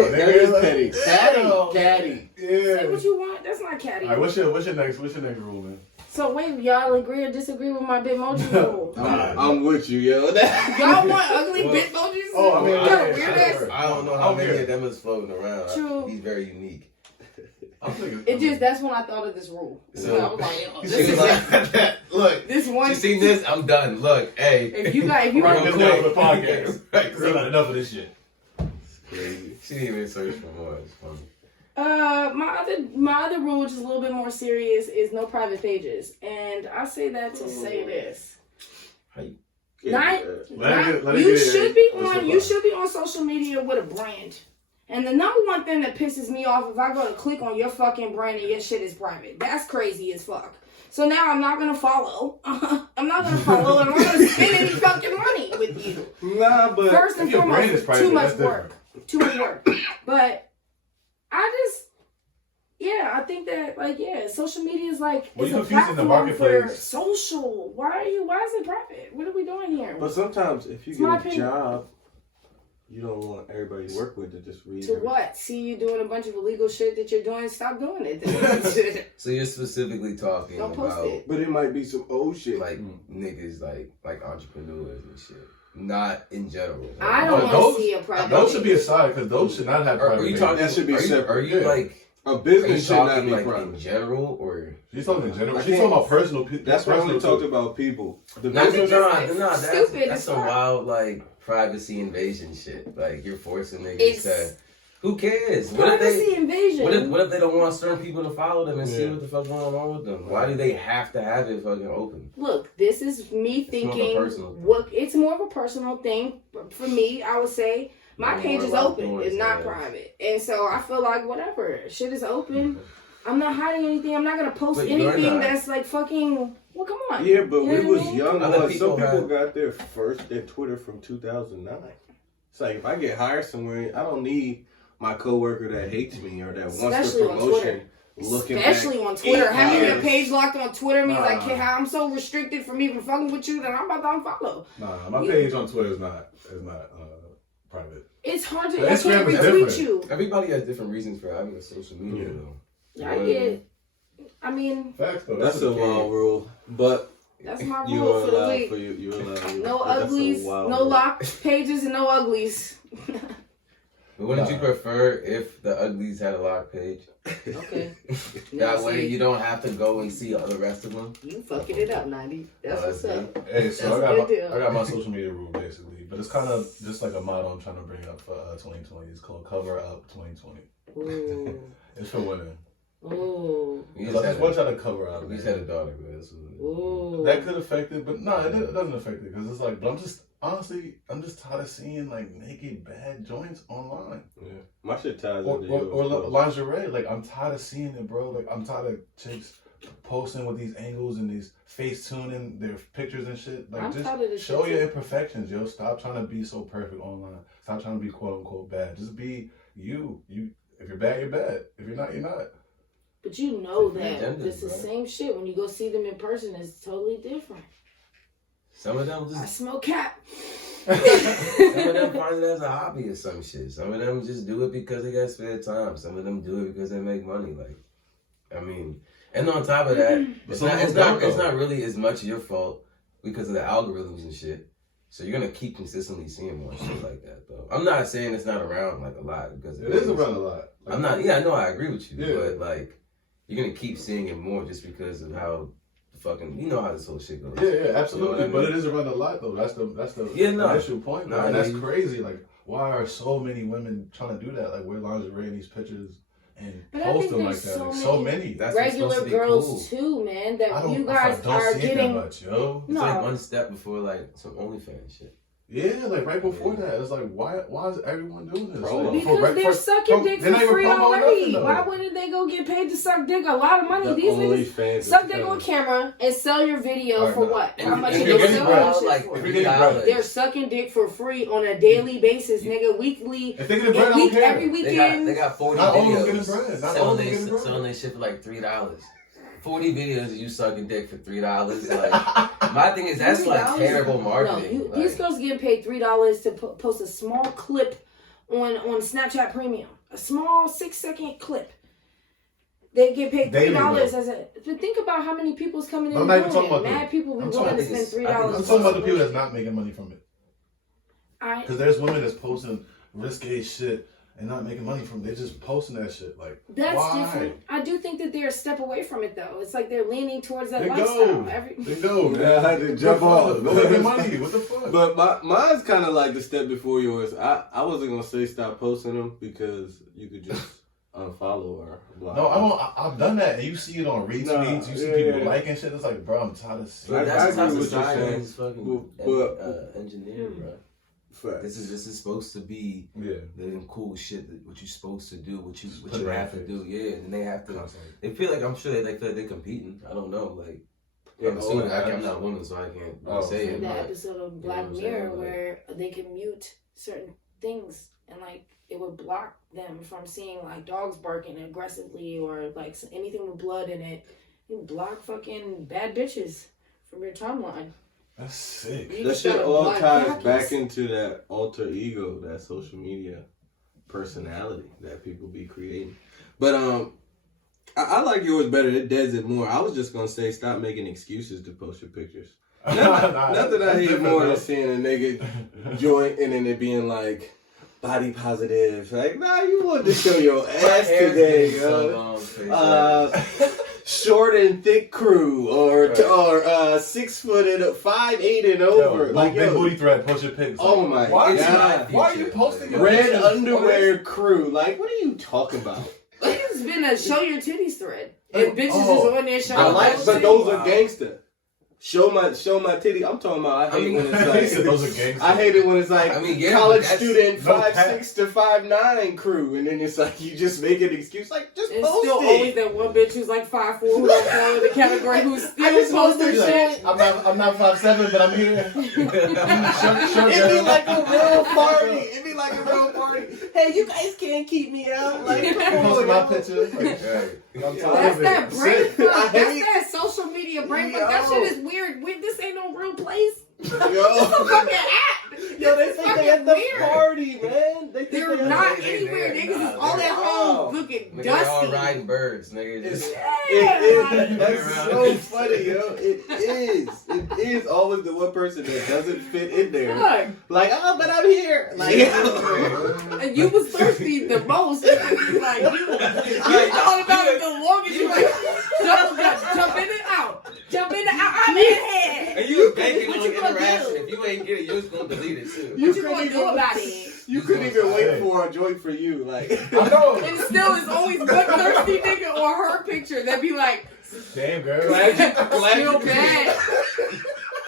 Like, that is petty. Damn. Catty. Say Yeah. what you want. That's not catty. All right, what's your next rule, man? So wait, y'all agree or disagree with my Bitmoji rule? I'm with you, yo. Y'all want ugly Well, Bitmojis? oh, I mean, Y'all yeah, weird ass. sure. I don't know how I'm many here. of them is floating around. True. He's very unique. I'm thinking. It just that's when I thought of this rule. So- I was like, oh, She this was is like, look. this one. You seen this? I'm done. Look, hey. If you Right, want this down for the podcast. Right, We got enough of this shit. Crazy. She didn't even search for more. It's funny. my other rule, which is a little bit more serious, is no private pages, and I say that to say this. You should be on social media with a brand. And the number one thing that pisses me off if I go to click on your fucking brand and your shit is private. That's crazy as fuck. So now I'm not gonna follow. I'm not gonna follow, and I'm not gonna spend any fucking money with you. Nah, but First and if your brand is foremost, private, too much that's work. Too much work. But I think that social media is like Well, it's you a confusing the platform for marketplace. social. Why is it private? What are we doing here? But sometimes if you It's my get a opinion. job, you don't want everybody to work with to just read. To what? See you doing a bunch of illegal shit that you're doing? Stop doing it. Then. So you're specifically talking Don't post about it. But it might be some old shit. like niggas like entrepreneurs and shit. Not in general. I No, don't want those- to see a private. Those should be aside because those should not have Are private you pages. talking? That should be separate. Are you Yeah. like? A Are you business should not talking be like private. in general or? She's talking in general. I She's can't- talking about personal people. That's why I only personal talked about people. The No, business, that's stupid That's as some fuck. wild like privacy invasion shit. Like you're forcing niggas It's to. Who cares? What if privacy they? invasion. What if they don't want certain people to follow them and see Yeah. what the fuck's going on with them? Why do they have to have it fucking open? Look, this is me It's more of a thinking. personal thing. It's more of a personal thing for me. I would say my More page is about open. doors, It's not yeah. private, and so I feel like whatever shit is open. I'm not hiding anything. I'm not gonna post But you're anything not. that's like fucking. Well, come on. yeah, but You we know what was I mean? young Other ones. Some people people have- got their Twitter from 2009. It's like if I get hired somewhere, I don't need my coworker that hates me or that wants Especially the on promotion. Looking Especially back on Twitter. 8 Having your years. page locked on Twitter means Nah. I'm so restricted from even fucking with you that I'm about to unfollow. Nah, my page on Twitter is not private. It's hard to. But I can't Instagram is retweet different. you. Everybody has different reasons for having a social media Yeah. though. I get. I mean, Facts though. That's a the wild rule, but that's my you rule are for the allowed week. for you. You're allowed. No but that's a uglies, wild no rule. locked pages, and no uglies. But wouldn't you Nah. prefer if the uglies had a locked page? Okay. That way you don't have to go and see all the rest of them. You fucking it up, 90. That's Oh, what's that's up. Hey, so That's a I good deal. got my social media rule basically, but it's kind of just like a motto I'm trying to bring up for 2020. It's called Cover Up 2020. Ooh. It's for women. Ooh. You I just just want y'all to cover up. you Man. just had a daughter, bro. That's what Ooh. That could affect it, but no, it doesn't affect it because it's like, but I'm just tired of seeing like naked bad joints online Yeah. My shit ties or into yours. lingerie. Like I'm tired of seeing it, bro. Like I'm tired of chicks posting with these angles and these face tuning their pictures and shit. Like I'm just tired of this show shit, your too. imperfections, yo. Stop trying to be so perfect online. Stop trying to be quote unquote bad. Just be you. If you're bad, you're bad. If you're not, you're not. But you know Different that agendas, it's the bro. same shit. When you go see them in person, it's totally different. Some of them I just smell cat. some of them find it as a hobby or some shit. Some of them just do it because they got spare time. Some of them do it because they make money. Like, I mean, and on top of that, it's Some of them don't, it's though. not really as much your fault because of the algorithms and shit. So you're gonna keep consistently seeing more shit like that, though. I'm not saying it's not around like a lot because It is around a lot. Like, I'm not. Yeah, I know. I agree with you, Yeah. but like, you're gonna keep seeing it more just because of how fucking, you know how this whole shit goes. Yeah, absolutely. You know what I mean? But it is around a lot though. That's the initial point. No, and that's crazy. Like, why are so many women trying to do that? Like, wear lingerie in these pictures and post them like that. Like, so many. That's regular girls cool. too, man. That you I guys don't are see it getting. that much, yo. It's like one step before like some OnlyFans shit. Yeah, like right before that, it's like why is everyone doing this? Like, because they're sucking dick for free already. Why wouldn't they go get paid to suck dick? A lot of money. These niggas suck dick on camera and sell your video for what? How much you get sell like $3? They're sucking dick for free on a daily basis, nigga. Weekly. If they get bread, I don't care. Every weekend. They got 40 not videos. Selling their shit for like $3. 40 videos of you sucking dick for $3. Like, my thing is that's like terrible marketing. No, these girls getting paid $3 to post a small clip on Snapchat Premium, a small 6-second clip. They get paid $3 but think about how many people's coming in. I'm not even talking about mad people be willing to spend $3. I'm talking about the people that's not making money from it. Because there's women that's posting risque shit and not making money from it. They're just posting that shit. Like, that's why? different. I do think that they're a step away from it though. It's like they're leaning towards that lifestyle. They go, man. Yeah, I had to jump off. Go make money. What the fuck? But mine's kind of like the step before yours. I wasn't gonna say stop posting them because you could just unfollow or block. No, I've done that, and you see it on retweets. You see people liking shit. It's like, bro, I'm tired of seeing. But that's I how agree with society you is fucking engineered, bro. This is supposed to be the cool shit that what you're supposed to do, what you have to do, and they have to. They feel like I'm sure they feel like they're competing. I don't know, like I'm not a woman, so I can't say it. The episode of Black Mirror where they can mute certain things and like it would block them from seeing like dogs barking aggressively or like anything with blood in it. You block fucking bad bitches from your timeline. That's sick. That shit all ties back into that alter ego, that social media personality that people be creating. But I like yours better. It does it more. I was just gonna say stop making excuses to post your pictures. Nothing I hate more than seeing a nigga joint and then it being like body positive. Like, nah, you wanted to show your ass today, yo. Short and thick crew, or 6 foot and 5'8" and over. Yo, like, big booty thread, post your pics. Oh my god! Why are you posting your red pictures? underwear crew? Like, what are you talking about? It's been a show your titties thread, and bitches is on there showing. I like, but those are gangster. Show my titty. I'm talking about. I hate when it's like those are gangsters. I hate it when it's like college student 5'6" to 5'9" crew, and then it's like you just make an excuse like just it's post still it. Always that one bitch who's like 5'4" who don't fall in the category who's still post her shit. I'm not 5'7", but I'm here. It'd be like a real party. It'd be like a real party. Hey, you guys can't keep me out. Like, posting my picture. Like, hey, that's that brain fuck. That's that social media brain fuck. That shit is weird. This ain't no real place. This is a fucking app. Yo, they think they at the party, man. They're not anywhere. Niggas is all at home looking dusty. They're all riding birds, nigga. That's so funny, yo. It is always the one person that doesn't fit in there. Like, oh, but I'm here. Like, and you was thirsty the most. Like, you thought about it the longest. You like, jump in and out. Jump in and out. I'm in here. And you was banking on interaction. If you ain't get it, you was gonna delete it too. What you gonna do about it? You couldn't even wait for a joint for you. Like, I know. And still is always one thirsty nigga or her picture that be like, damn girl. Feel bad.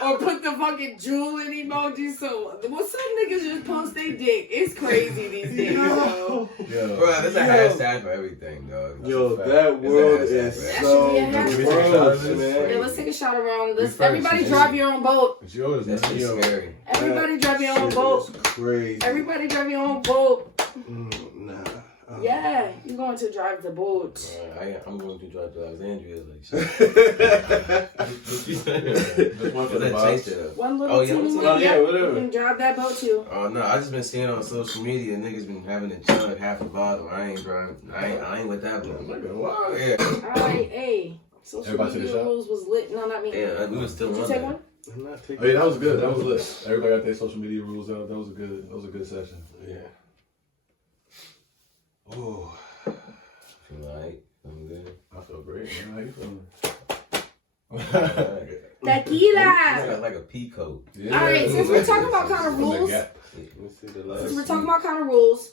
Or put the fucking drooling emoji. So, some niggas just post they dick. It's crazy these days, yo. Bro, there's a hashtag for everything, dog. Yo, that world is so gross, man. Yeah, let's take a shot around. Everybody drive your own boat. It's yours, man. That's scary. Everybody drive your own boat. Crazy. Everybody drive your own boat. Nah. Yeah, you're going to drive the boat. I'm going to drive to Alexandria. Like, Just one for the box. One little teeny one. Yeah, whatever. You can drive that boat too. Oh no, I just been seeing on social media niggas been having to chug half the bottle. I ain't driving. I ain't with that boat. Wow. Yeah. Alright, hey. Social media rules was lit. No, not me. Yeah, we was still Did you on take that. one? I'm not taking. Oh yeah, that was good. That was lit. Everybody got their social media rules out. That was a good session. Yeah. Oh. Feel alright. I'm good. I feel great, man. How you feeling? Tequila. Like a pea coat. Yeah. All right, since we're talking about kind of From the rules, Gap. Let me see the last. since we're talking about kind of rules,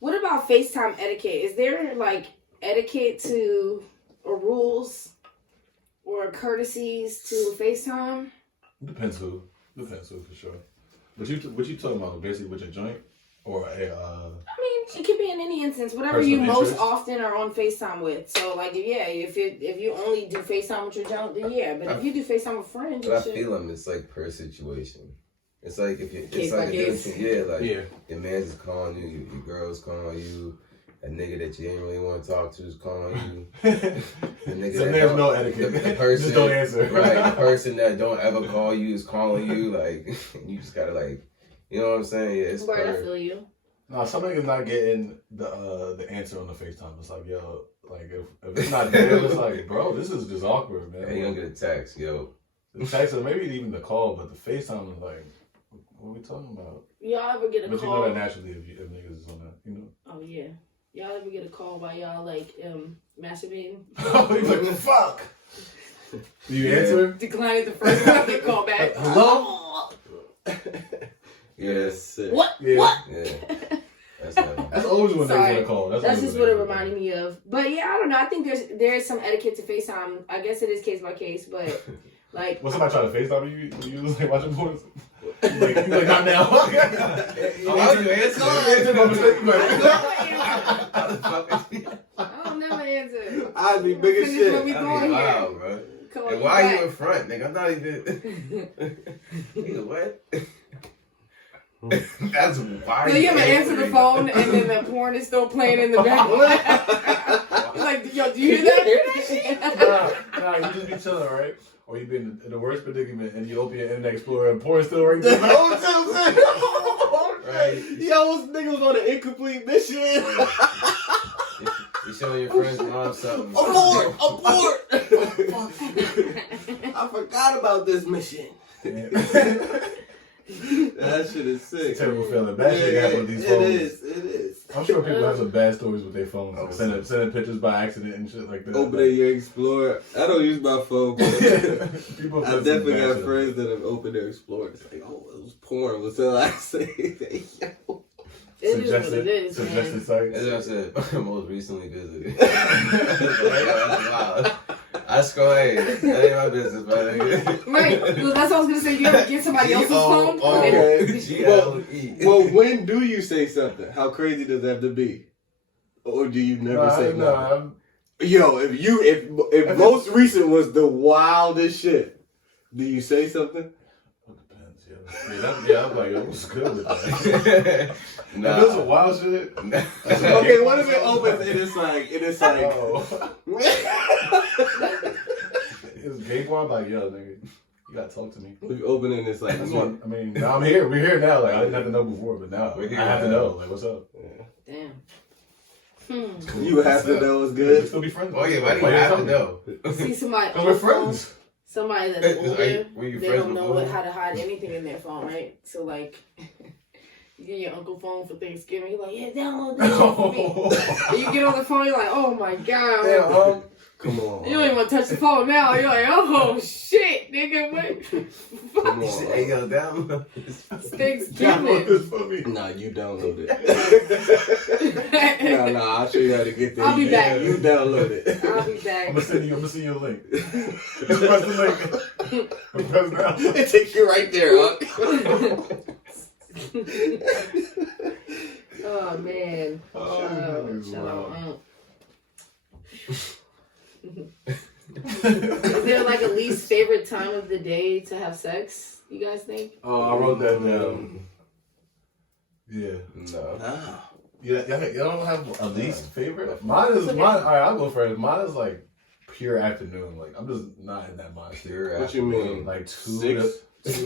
what about FaceTime etiquette? Is there like etiquette to or rules or courtesies to FaceTime? Depends who for sure. But what you talking about? Basically with your joint or a I mean, it could be in any instance, whatever Personal you most interest? often are on FaceTime with. So, like, yeah, if you only do FaceTime with your junk, then yeah. But if you do FaceTime with friends, But I and shit, feel them. It's like per situation. It's like if you, Case it's by like case. your man's is calling you, your girl's calling you, a nigga that you ain't really want to talk to is calling you. The nigga So that there's don't- no etiquette. The person, Just don't answer. Right, the person that don't ever call you is calling you. Like you just gotta like, you know what I'm saying? Yeah, it's Word, I per. feel you. No, some niggas not getting the answer on the FaceTime. It's like, yo, like if it's not there, it's like, bro, this is just awkward, man. Hey, you don't get a text, yo. The text or maybe even the call, but the FaceTime is like, what are we talking about? Y'all ever get a But you call? know that naturally if niggas is on that, you know. Oh yeah. Y'all ever get a call while y'all like masturbating? Oh, he's like, fuck. Do you Yeah. answer? Declining the first time they call back. Hello? Yes. What? Yeah. What? Yeah. That's That's always when Sorry. they get a call. That's always just when what they it get a call. reminded me of. But yeah, I don't know. I think there is some etiquette to FaceTime. I guess it is case by case, but like When somebody try to FaceTime you was like watching porn. You like not now. How you answer? Answer my mistake. You like, I'll never answer. I'd be big as Finish what shit. we I going mean, here. wow, bro. Call And you why back. you in front, nigga? I'm not even. Nigga, what? That's why. So you ever answer the phone and then the porn is still playing in the background? Like, yo, do you hear that? nah, you just be chilling, right? Or you be in the worst predicament and you open your Internet Explorer and porn still right there. Oh, Right. Yo, this nigga was on an incomplete mission. You showing your friends mom something. Abort! Abort! I forgot about this mission. That shit is sick. Terrible feeling. Bad shit happen with these It phones. is. I'm sure people have some bad stories with their phones. Oh, Like sending pictures by accident and shit like that. Opening your Explorer. I don't use my phone, but People I have definitely some bad got shit. friends that have opened their Explorer. It's like, oh, it was porn. What's that I say? Yo. It is what it is, Suggested man. sites. As I said, most recently visited. That's wild. I scroll, hey, that ain't my business, but Right. Well, that's what I was gonna say. You ever get somebody else's phone? Okay. G-O-E. Well, when do you say something? How crazy does that have to be? Or do you never say nothing? No, Yo, if most recent was the wildest shit, do you say something? yeah, I'm like, yo, what's good with that? Nah. If this is wild shit. Okay, what if it opens and it's like, Oh. It's gay porn. I'm like, yo, nigga, you gotta talk to me. we open it and it's like, That's what I mean. Now I'm here. We're here now. Like I didn't have to know before, but now We're here I have to now. know. Like, what's up? Damn. you have to know it's We good. still be friends. Oh, yeah, why do you have to know? See somebody. Because we're friends. Somebody that's Are older, you- were you they friends don't know before? how to hide anything in their phone, right? So like, you get your uncle phone for Thanksgiving. He's like, yeah, download this shit for me. And you get on the phone, you're like, oh my god. Come on. You don't even want to touch the phone now. You're like, oh shit, nigga, what? Come You said, hey, on. yo, download It's Download Thanksgiving. this for me. Nah, you download it. Nah, I'll show you how to get there. I'll be back. You download it. I'll be back. I'm gonna send you a link. Just press the link. Press now. It takes you right there, huh? Oh man. Oh, Shout out, wow. Is there like a least favorite time of the day to have sex? You guys think? Oh, I wrote that down. Yeah. No. Ah. Y'all don't have a least favorite? Mine. All right, I'll go first. Mine is like pure afternoon. Like I'm just not in that mind. Pure What you mean? Like 6?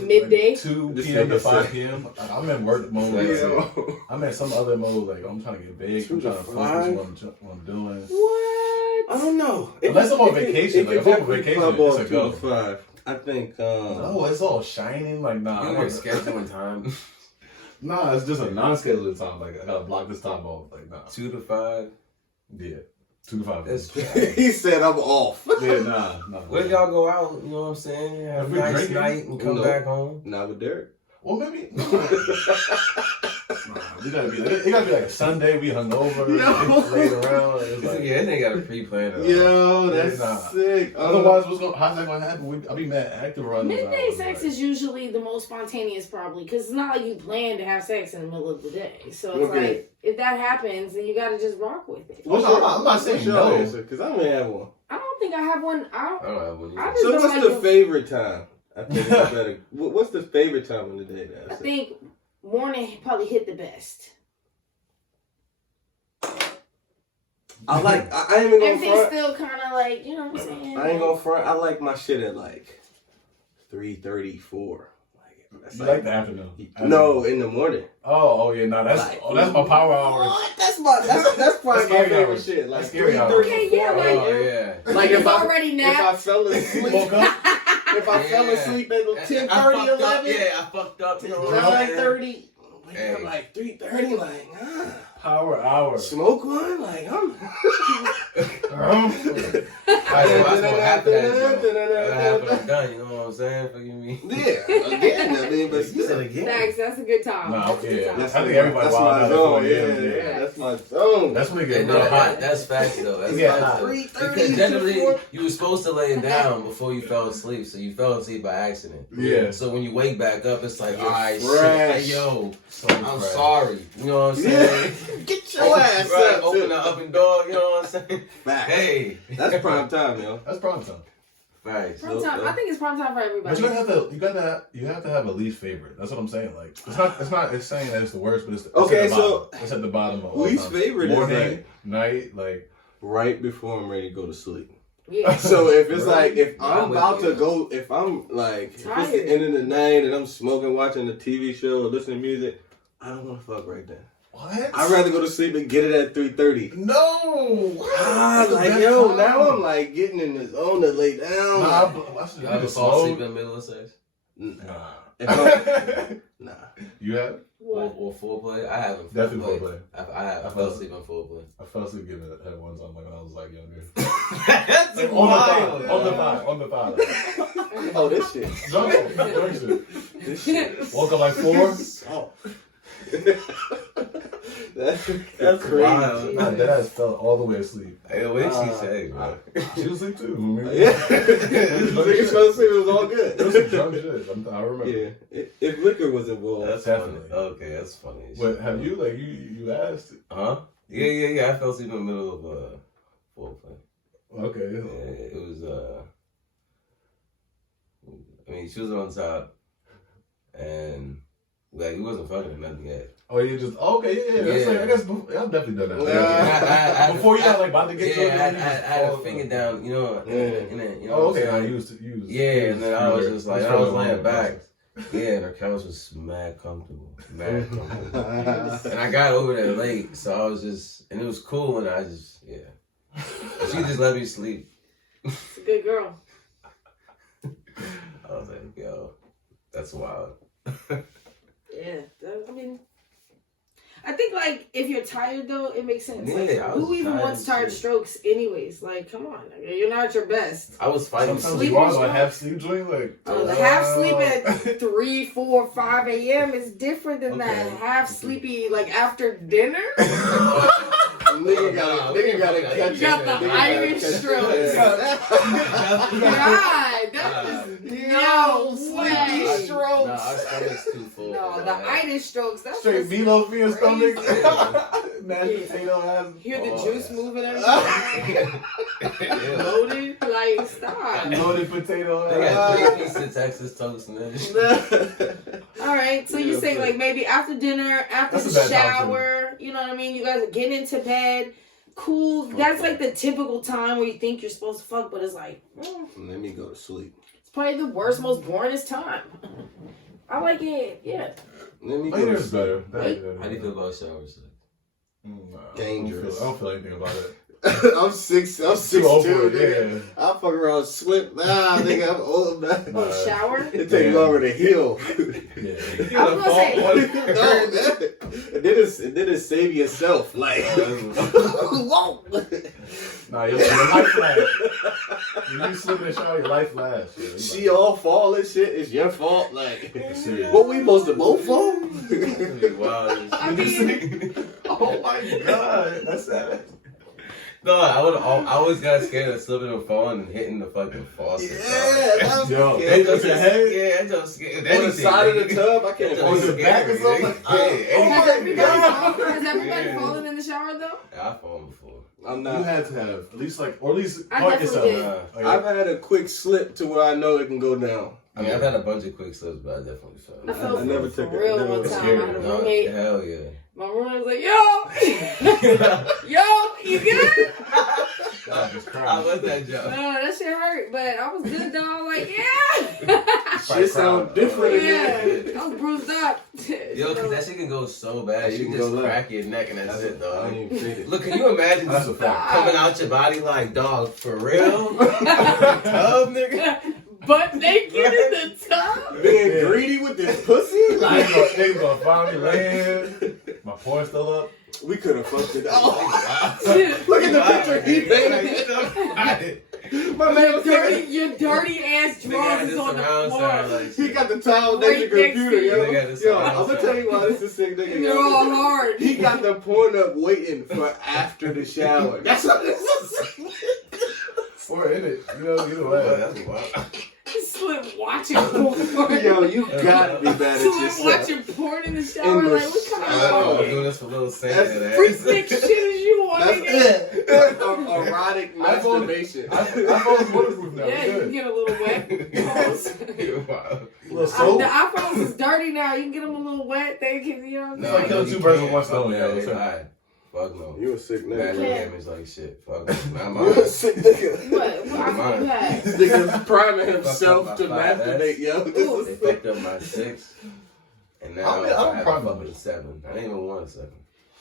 Midday? Like 2 Just p.m. take to a 5 sip. p.m. I'm in work mode. That's Like, it. I'm in some other mode. Like I'm trying to get big. 2 I'm to trying to 5? focus on what I'm doing. What? I don't know. Unless I'm on vacation. Like, if I'm on vacation, it's a two go. to 5. I think. No, it's all shining. Like nah. You I'm weren't like, scheduling time. Nah, it's just a non-scheduled time. Like I gotta block this time off. Like nah. 2 to 5. Yeah. 2 to 5. That's He said I'm off. Yeah, nah. What if y'all go out, you know what I'm saying? Have If a we nice drinking? night and come No. back home. Not with Derek. Well, maybe. We gotta be. It gotta be like a Sunday. We hungover. Laying around. It's like, Yeah, they got a pre-plan. Yo, that's Nah. sick. Otherwise, how's that gonna happen? I'll be mad active around those Midday hours, sex like- is usually the most spontaneous, probably, because it's not like you plan to have sex in the middle of the day. So it's Okay. like, if that happens, then you gotta just rock with it. Well, I'm not saying no. Because I may have one. I don't think I have one. I don't have one I either. just So don't what's like the the- favorite time? I think it's better. What's the favorite time of the day? I think morning probably hit the best. I like. I ain't even gonna Everything's front. still kind of like, you know what I'm saying? I ain't gonna front. I like my shit at like 3:34. You like the afternoon? No, in the morning. Oh yeah, no, that's that's my power hour. What? That's probably That's my scary favorite hours. shit. Like That's scary hours. 3:34. Okay, yeah, like- Oh, yeah. Like You've if I already if I napped. fell asleep, Woke up. if I fell Yeah. asleep at 10:30, I fucked up. 11, Yeah, I fucked up. You know what I'm saying? 9:30, Hey. I'm like 3:30, like Power hour. smoke one, like I'm. I smoke half of that. Half of I'm done. You know what I'm saying? Forgive me. Yeah, again, I mean, but still. Thanks, that's a good time. Nah, That's a good yeah, time. I think everybody That's wild my out zone. at 4 Yeah, a.m. yeah, that's my zone. That's when it And gets no, real hot. that's facts though. That's Yeah. facts though. 3:30 Because to generally 4. you were supposed to lay it down before you fell asleep, so you fell asleep by accident. Yeah. So when you wake back up, it's like, You're all right, fresh. shit, yo, So I'm fresh. sorry. You know what I'm saying? Yeah. Get your ass Right, up. open the oven door. You know what I'm saying? Back. Hey, That's prime time, yo. That's prime time. Right. Prime time. I think it's prime time for everybody. But you have to have a least favorite. That's what I'm saying. Like it's saying that it's the worst, but it's Okay, at the so- bottom. It's at the bottom of all Least time. favorite is morning, like- night, like Right before I'm ready to go to sleep. Yeah. So if it's Really? like if Yeah, I'm I'm with about you. to go, if I'm like if it's Tired. the end of the night and I'm smoking, watching a TV show, or listening to music, I don't want to fuck right then. what? I'd rather go to sleep and get it at 3:30. No. That's the Like best yo, time. now I'm like getting in the zone to lay down. Nah, like, I should You ever just fall asleep slow. in the middle of sex? Nah. if I'm- nah. You have? What? Or foreplay? I haven't. Definitely foreplay. I fell asleep on foreplay. I fell asleep giving it at one time when I was like younger. That's Like, wild. on the five. Oh, this shit. Drunk shit. This shit. Woke up like 4. Oh. That's That's crazy. wild. My dad fell all the way asleep. Hey, what did she say, bro? She was asleep too. Yeah. Niggas fell asleep. It was all It was some good. drunk shit. I remember. Yeah. If liquor was involved. That's Definitely. funny. Okay, that's funny. But have you you asked? Huh? Yeah. I fell asleep in the middle of foreplay. Okay. Yeah, it was I mean, she was on top, and like we wasn't fucking or nothing yet. Oh, you just okay? Yeah. That's Yeah. like, I guess I've definitely done that. Yeah. Before you got like about to get to it, Yeah, you I just had a fall finger asleep. down, you know, and then, you know. Oh, what I'm okay. I saying? used to use. Yeah, and then I was just like, I was laying back. Yeah, and her couch was mad comfortable. Mad comfortable. And I got over there late, so I was just, and it was cool, and I just, yeah. And she just let me sleep. It's a good girl. I was like, yo, that's wild. Yeah. I mean, I think like if you're tired though, it makes sense. Yeah, Like, I was who even tired wants as tired shit. strokes anyways? Like, come on, you're not at your best. I was fighting Sometimes sleep. you are Sleeping like half sleep joint, like. Oh, the half sleep at 3, 4, 5 a.m. is different than that Okay. half sleepy like after dinner. Nigga gotta catch You got the it. Nigga gotta Irish catch it. strokes. Yeah. God, that is Yo, no sleepy way. strokes. Nah, our stomach's too full. No, the Irish strokes. That's Straight just meatloaf in your stomach. crazy. Mashed Yeah. potato ass. Hear the Oh, juice yeah. moving and everything. Yeah. Loaded, like stop. Loaded potato They ass. got 3 pieces of Texas toast and that. All right, so you Yeah, say but- like maybe after dinner, after That's the a bad time, shower, you know what I mean? You guys are getting into bed. Cool. That's like the typical time where you think you're supposed to fuck, but it's like, Let me go to sleep. it's probably the worst, most boringest time. I like it. Yeah. Let me go Later to is sleep. better. How do you feel about shower sex? Dangerous. I don't feel anything about it. I'm 6'2", Too over it, nigga. I fuck around, slip. Nah, nigga, I'm old. Man. Nah. Oh, shower? It take longer to heal. Yeah. I was gonna say, No, and then it's save yourself. Like, whoa. Nah, your life flash. When you slip in the shower, your life flash. Yeah, She all fall and shit. It's your fault. Like, serious. what we supposed to both fall? Wow. I mean, Oh my god, that's sad. No, I always got scared of slipping and falling and hitting the fucking faucet. Yeah, that's Yo, yeah, they just your head Yeah, that's just scared. on the side of the tub. I can't. on the back or something. has everybody fallen in the shower though? I've fallen before. I'm You not. had to have at least or at least I park definitely yourself. did. I've had a quick slip to where I know it can go down. I mean, I've had a bunch of quick slips, but I definitely fell. I fell I never for took it. real Never one was time. scared. I had a No, roommate. hell yeah. My roommate was like, yo, you good? God, just I crying. love that joke. No, that shit hurt, but I was good though. I was like, yeah. Shit sound different in there. Yeah, I was bruised up. Yo, cause that shit can go so bad. That You shit can can just go left. crack your neck and that's it, I dog. ain't even think it. Look, can you imagine That's this a fact. coming out your body like, dog, for real? Tub, nigga? Butt naked in the tub. Being greedy with this pussy? Like, They gonna find me laying. My porn still up. we could have fucked it up. Shit. Look at the picture he painted. My man was taking. Your dirty ass drawers is on the floor. He got the towel next to the Right next computer, to you. yo. They got this Yo, around I'm gonna sound. tell you why this is sick, nigga. And they're all hard. He got the porn up waiting for after the shower. That's what this is. Or in it. You know, either way. That's wild. Slim watching porn. Yo, you gotta be bad at Slim yourself. watching porn in the shower. In the Like, what kind I'm of doing this for little That's Santa. freak stick shit is you on? That's nigga? it. Erotic masturbation. iPhone's waterproof now. Yeah, We you can good. get a little wet. Pause. Wow. A little The soap. iPhones is dirty now. You can get them a little wet. They can, you know. No, Like I kill know two you birds can't. with one stone, Fuck yeah, that. that's They right. lied. Fuck no. You a sick Battery nigga. damage like shit. Fuck no. Not You a mine. sick nigga. What? What iPhone you had? This nigga's priming himself Fucked to up my 5S. masturbate, yo. Ooh. This They is fucked up my 6. And now I'm I have proud a of fucking it. 7. I didn't even want a 7.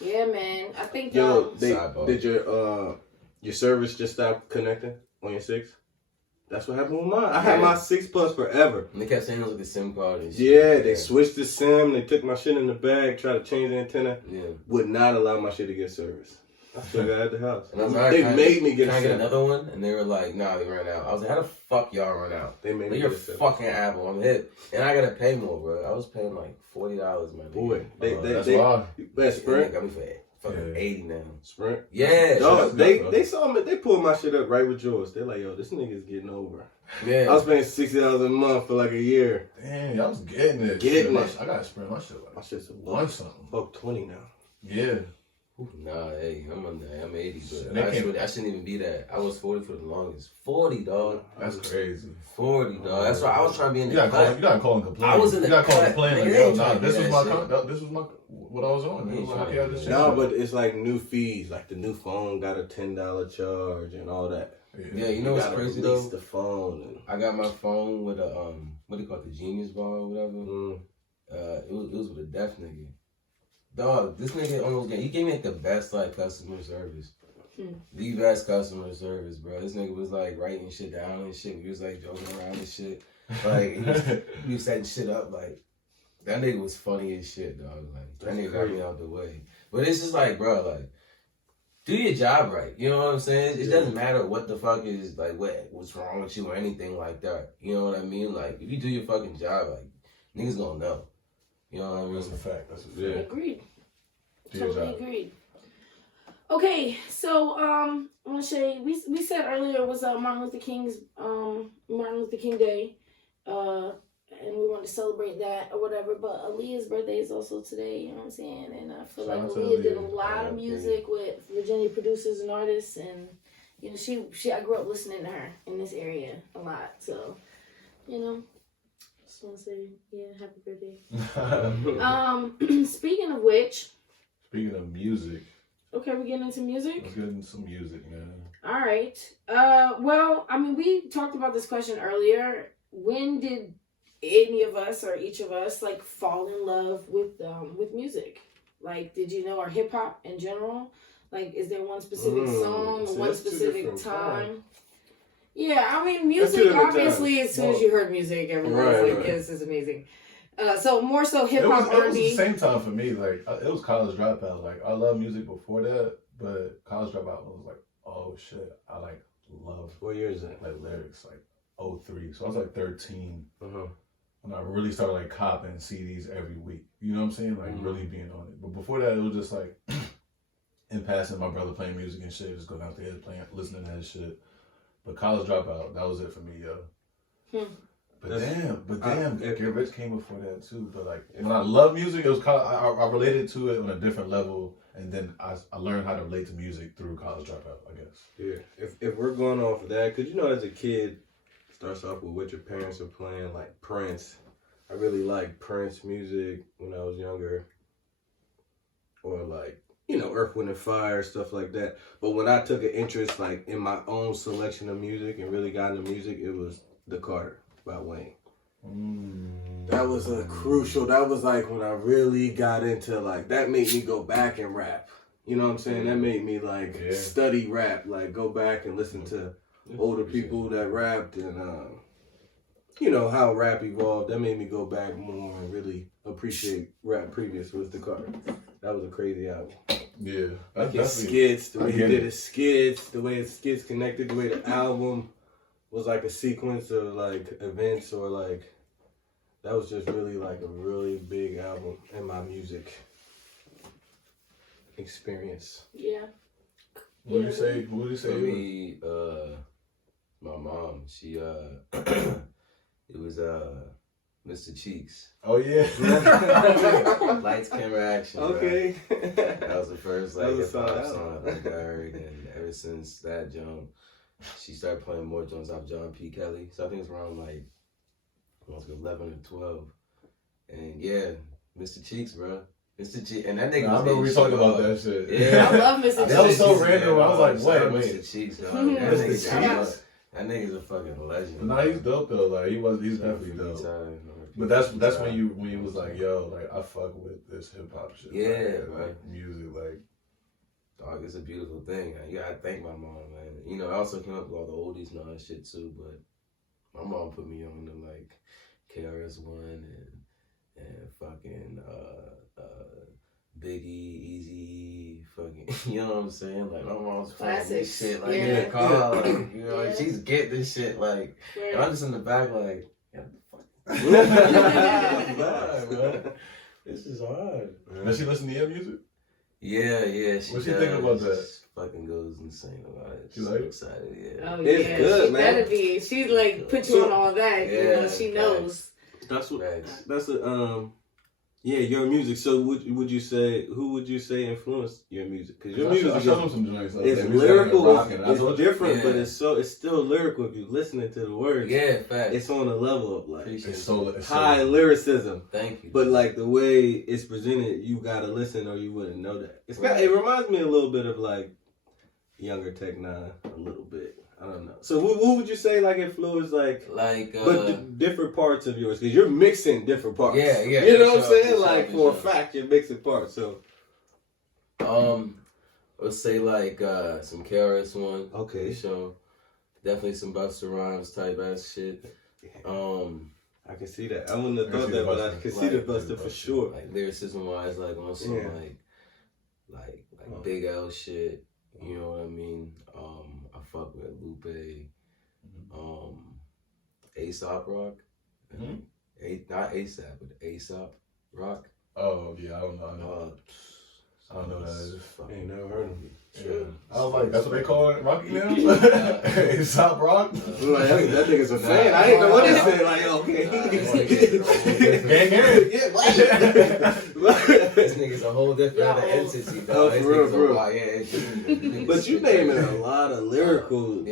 Yeah, man. I think Yo, Sidebar. did your service just stop connecting on your 6? That's what happened with mine. I had my 6 Plus forever. And they kept saying it was like a SIM card and shit. Yeah, they switched the SIM. They took my shit in the bag, tried to change the antenna. Yeah. Would not allow my shit to get service. I still got it at the house. And I was like, They can I made me get Can a I get SIM. another one? And they were like, nah, they ran out. I was like, how the fuck y'all run out? They made Like, me you're get a SIM. fucking Apple. I'm hit. And I gotta pay more, bro. I was paying like $40, man. Boy, That's wild. Best They Sprint. got me for fucking Yeah. 80 now. Sprint. Yeah. Dog, that's good, they saw me. They pulled my shit up right with yours. They're like, yo, this nigga's getting over. Yeah. I was paying $60 a month for like a year. Damn, y'all was getting it. Getting Shit, it. I gotta sprint my shit My like shit's a one something. $120 now. Yeah. Nah, hey, I'm 80, but They I can't- shouldn't even be that. I was 40 for the longest. 40, dog. That's crazy. 40, dog. That's why I was trying to be in You the gotta call. cut. You gotta call and complain. I was in the You gotta call and cut. complain like, Nigga, yo, ain't nah, trying to this do was that my, this was my, what I was on. You It ain't was trying like, to yeah, do this that. shit. No, but it's like new fees. Like the new phone got a $10 charge and all that. Yeah, you know what's gotta crazy release though? the phone and I got my phone with a what do you call it, the Genius bar or whatever. mm, It was with a deaf nigga. Dog, this nigga almost he gave me like the best like customer service. The best customer service, bro. This nigga was like writing shit down and shit. We was like joking around and shit. Like he was setting shit up. Like that nigga was funny as shit, dog. Like that That's nigga got crazy. me out the way. But it's just like, bro, like do your job right. You know what I'm saying? It Yeah. doesn't matter what the fuck is like what's wrong with you or anything like that. You know what I mean? Like if you do your fucking job, like niggas gonna know. You know what I mean? That's a fact. That's a fact. yeah. Agreed. Do your Totally job. agreed. Okay, so I want to say we said earlier it was Martin Luther King Day, and we wanted to celebrate that or whatever. But Aaliyah's birthday is also today. You know what I'm saying? And I feel Shout like out to Aaliyah did a Aaliyah. lot of music with Virginia producers and artists, and you know she I grew up listening to her in this area a lot. So you know, just want to say happy birthday. Speaking of which. Speaking of music, Okay, we getting into music? let's get into some music, man. All right. Well, I mean, we talked about this question earlier. When did any of us or each of us like fall in love with music? Like, did you know, or hip hop in general? Like, is there one specific song or see, one that's two specific different time? Yeah, I mean, That's two music, different obviously, times. as soon as you heard music, everyone's Right, like, right. this is amazing. So more so hip It was hop, the R&B. same time for me. Like it was College Dropout. Like I love music before that, but College Dropout was like oh shit, I like love What year is that? like lyrics like 03. So I was like 13 Uh-huh. when I really started like copping CDs every week. You know what I'm saying? Like really being on it. But before that, it was just like in passing, my brother playing music and shit, just going out there playing, listening to his shit. But College Dropout, that was it for me, yo. But damn, Get Rich came before that too. But like when I love music, it was I related to it on a different level, and then I learned how to relate to music through College Dropout, I guess. Yeah. If we're going off of that, because you know, as a kid, it starts off with what your parents are playing, like Prince. I really liked Prince music when I was younger, or like, you know, Earth, Wind and Fire, stuff like that. But when I took an interest like in my own selection of music and really got into music, it was The Carter by Wayne. That was that was like when I really got into like, that made me go back and rap. You know what I'm saying? That made me like study rap, like go back and listen to older people that rapped and you know, how rap evolved. That made me go back more and really appreciate rap previous with The Carter. That was a crazy album. Yeah. Like his skits, the way he did his skits, the way his skits connected, the way the album was like a sequence of like events, or like, that was just really like a really big album in my music experience. Yeah. What did you say? For me, my mom, she it was Mr. Cheeks. Oh yeah. Lights, camera, action. Okay. Right? That was the first like That was hip hop a song I think I heard, and ever since that jump, she started playing more joints off John P. Kelly. So I think it's around like 11 or 12. And yeah, Mr. Cheeks, bro. Mr. Cheeks, and that nigga. I remember we talked about that shit. Yeah, I love Mr. Cheeks. That was so random. I was like, wait. Mr. Cheeks, dog. That nigga's a fucking legend. Nah, he's dope though. Like he's definitely dope. But that's when you was like, yo, like I fuck with this hip hop shit. Yeah, like, right. Music, like. Dog, it's a beautiful thing. You gotta thank my mom, man. You know, I also came up with all the oldies and all that shit too, but my mom put me on to like KRS-One and fucking Biggie, Easy, fucking, you know what I'm saying? Like my mom's playing this shit like in the car, like, you know, like, she's getting this shit like, and I'm just in the back like, yeah, what the fuck? Bro. This is hard. Does she listen to your music? Yeah. What she think about that? Fucking goes insane about it. She like excited, yeah. Oh, It's yeah. good, She man. better be. She's like put you on all that. Yeah, you know, she knows. That's what. Facts. That's a Yeah, your music. So would you say, who would you say influenced your music? Because your music I showed him some joints. it's lyrical. It's it's different, but it's still lyrical if you're listening to the words. Yeah, facts. It's on a level of like It's so high lyricism. Thank you. But like the way it's presented, you gotta listen or you wouldn't know that. It reminds me a little bit of like younger Tech Nine, a little bit. I don't know. So what would you say like influenced but different parts of yours? Because you're mixing different parts. Yeah. You know what I'm saying? Sure, Like for a fact, you're mixing parts. So let's say like some KRS-One. okay. So definitely some Busta Rhymes type ass shit. I can see that. I wouldn't have thought that, but I can see the Busta for sure. Like lyricism wise, like on some like Big L shit. You know what I mean? I fuck with Lupe, A$AP Rock, not ASAP, but A$AP Rock. Oh yeah, I don't know. I don't know what that is. Ain't never heard of him. Yeah. I was like, that's what they call it, Rocky now? A$AP Rock? Like, that nigga's a fan. I didn't know what they said. Like, okay. This nigga's a whole different other entity, dog. Oh, for real. Yeah, But you naming a lot of lyrical.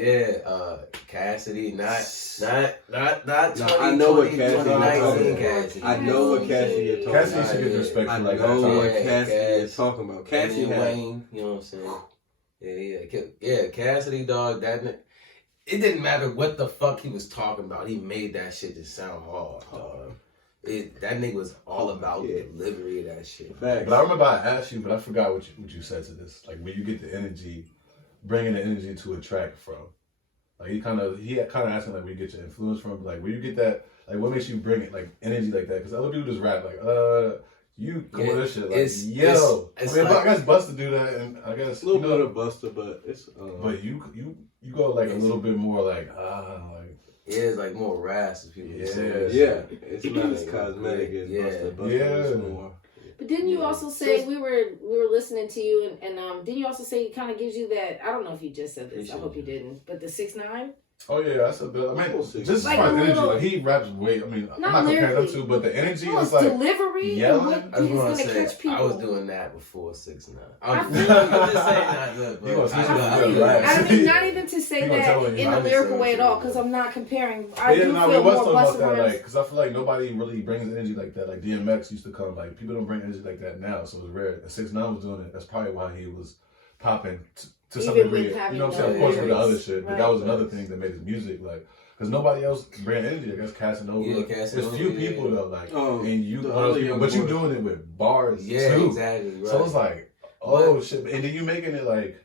Cassidy, not I know what Cassidy you're talking about. Cassidy. I know what Cassidy you're talking about. Cassidy should get respect I for like know that. what Cassidy you're talking about. Cassidy Wayne, you know what I'm saying? Yeah, Cassidy, dog. It didn't matter what the fuck he was talking about. He made that shit just sound hard, dog. That nigga was all about the delivery of that shit. Facts. But I remember I asked you, but I forgot what you said to this. Like where you get the energy, bringing the energy to a track from. Like he kind of asking like where you get your influence from. Like where you get that, like what makes you bring it, like energy like that? Because other people just rap like You come with this shit like, it's I mean, like, I guess Busta do that, and I guess a little bit of Busta, but it's. But you go like a little bit more like like. Yeah, it's like more rasp. People say. Yeah, it's not as cosmetic as Busta. Busta is more. But didn't you also say we were listening to you and didn't you also say it kind of gives you that, I don't know if you just said this, I hope you didn't, but the 6ix9ine? Oh yeah, that's a bit. I mean, just like as far as energy, little, like he raps way. I mean, I'm not comparing them to, but the energy is like delivery. Yelling. What he's gonna catch people. I was doing that before 6ix9ine. I'm feel just saying that. Look, bro, I mean, not even to say that in a lyrical way at all, because I'm not comparing. I do feel more Busta Rhymes. Because I feel like nobody really brings energy like that. Like DMX used to come. Like people don't bring energy like that now, so it's rare. And 6ix9ine was doing it. That's probably why he was popping. To some degree, you know what I'm saying? Of course, with the other shit, but that was another thing that made his music like, because nobody else bring energy. I guess Casanova. Yeah, Casanova. There's few people though, like, and you, people, but you doing it with bars too. Exactly. Right. So it's like, shit, and then you making it like,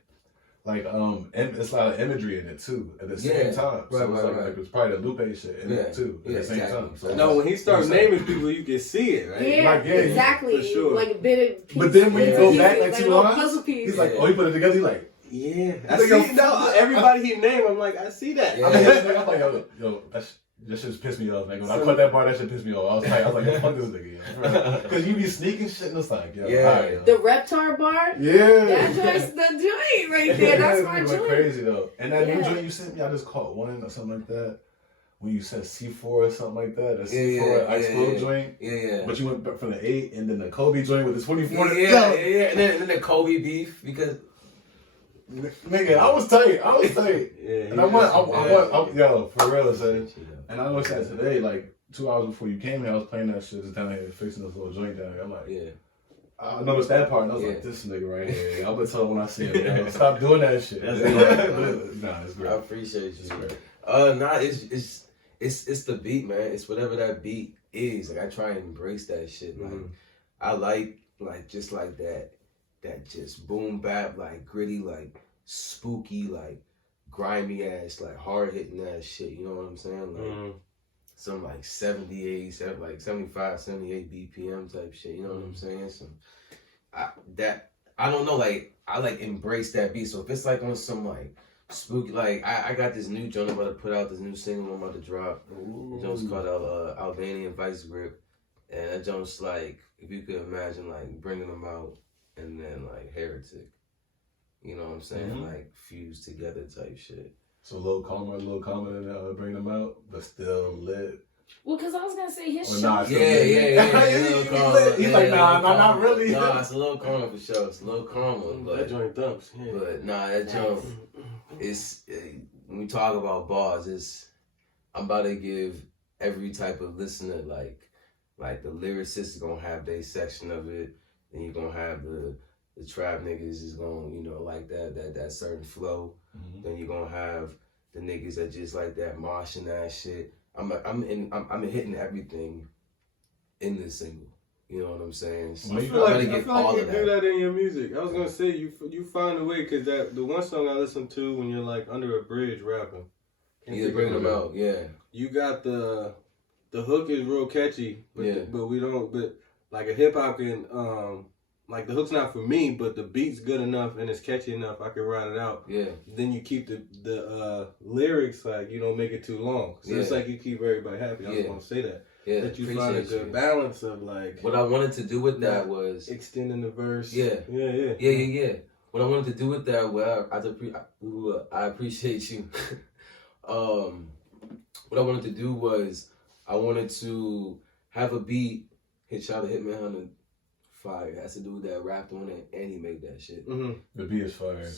it's a lot of imagery in it too at the same time. So it's it's probably the Lupe shit in it too at the same time. So no, when he starts naming people, you can see it, right? Yeah, like, exactly. For sure. Like a bit of piece. But then when you go back like like 2 lines, puzzle piece. he's like, he put it together. He's like. Yeah, I see. No, everybody he named, I'm like, I see that. Yeah. I'm like, yo, that shit just pissed me off. Like when I put that bar, that shit pissed me off. I was like, yo, fuck this nigga, because you be sneaking shit, and it's like, yo, right, the Reptar bar. Yeah, that joint's the joint right there. That's my joint. Crazy though. And that new joint you sent me, I just caught one or something like that. When you said C4 or something like that, a C4 Explode joint. Yeah. But you went back from the 8 and then the Kobe joint with the 24. Yeah. And then the Kobe beef because. Nigga, I was tight. Yeah, and I went, yo, for real, son. And I noticed that today, like 2 hours before you came here, I was playing that shit just down here fixing this little joint down here. I'm like, I noticed that part, and I was like, this nigga right here. I'm gonna tell him when I see him, yo, stop doing that shit. It's great. I appreciate you. It's great. It's the beat, man. It's whatever that beat is. Like I try and embrace that shit. Like I like just like that just boom bap, like gritty, like spooky, like grimy ass, like hard hitting ass shit. You know what I'm saying? Like some like 78, like 75, 78 BPM type shit. You know what I'm saying? I don't know. Like I like embrace that beat. So if it's like on some like spooky, like I got this new joint I'm about to put out, this new single I'm about to drop. The joint's called Albanian Vice Grip, and that joint's like, if you could imagine like bringing them out and then like Heretic, you know what I'm saying? Like fused together type shit. So a little calmer than bring them out, but still lit. Well, because I was gonna say his shit. Nah, Yeah. He's like, nah, not really. Nah, it's a little calmer for sure. It's a little calmer, but that joint thumps. Yeah. But nah, that joint is when we talk about bars, I'm about to give every type of listener like the lyricist is gonna have their section of it. Then you're gonna have the trap niggas is gonna, like that certain flow. Then you're gonna have the niggas that just like that moshing that shit. I'm hitting everything in this single. You know what I'm saying? So I feel like you do that in your music. I was gonna say you find a way, because the one song I listen to when you're like under a bridge rapping. You bring them out, yeah. You got the hook is real catchy, but we don't. But like a hip hop can, like the hook's not for me, but the beat's good enough and it's catchy enough, I can ride it out. Yeah. Then you keep the lyrics, like you don't make it too long, so it's like you keep everybody happy. I just want to say that. Yeah. That you find a good balance of like. What I wanted to do with that was extending the verse. Yeah. What I wanted to do with that, I appreciate you. What I wanted to do was I wanted to have a beat. Shout out to Hitman Hunter. Fire. It has to do with that rapped on it, and he made that shit. The beat is fire.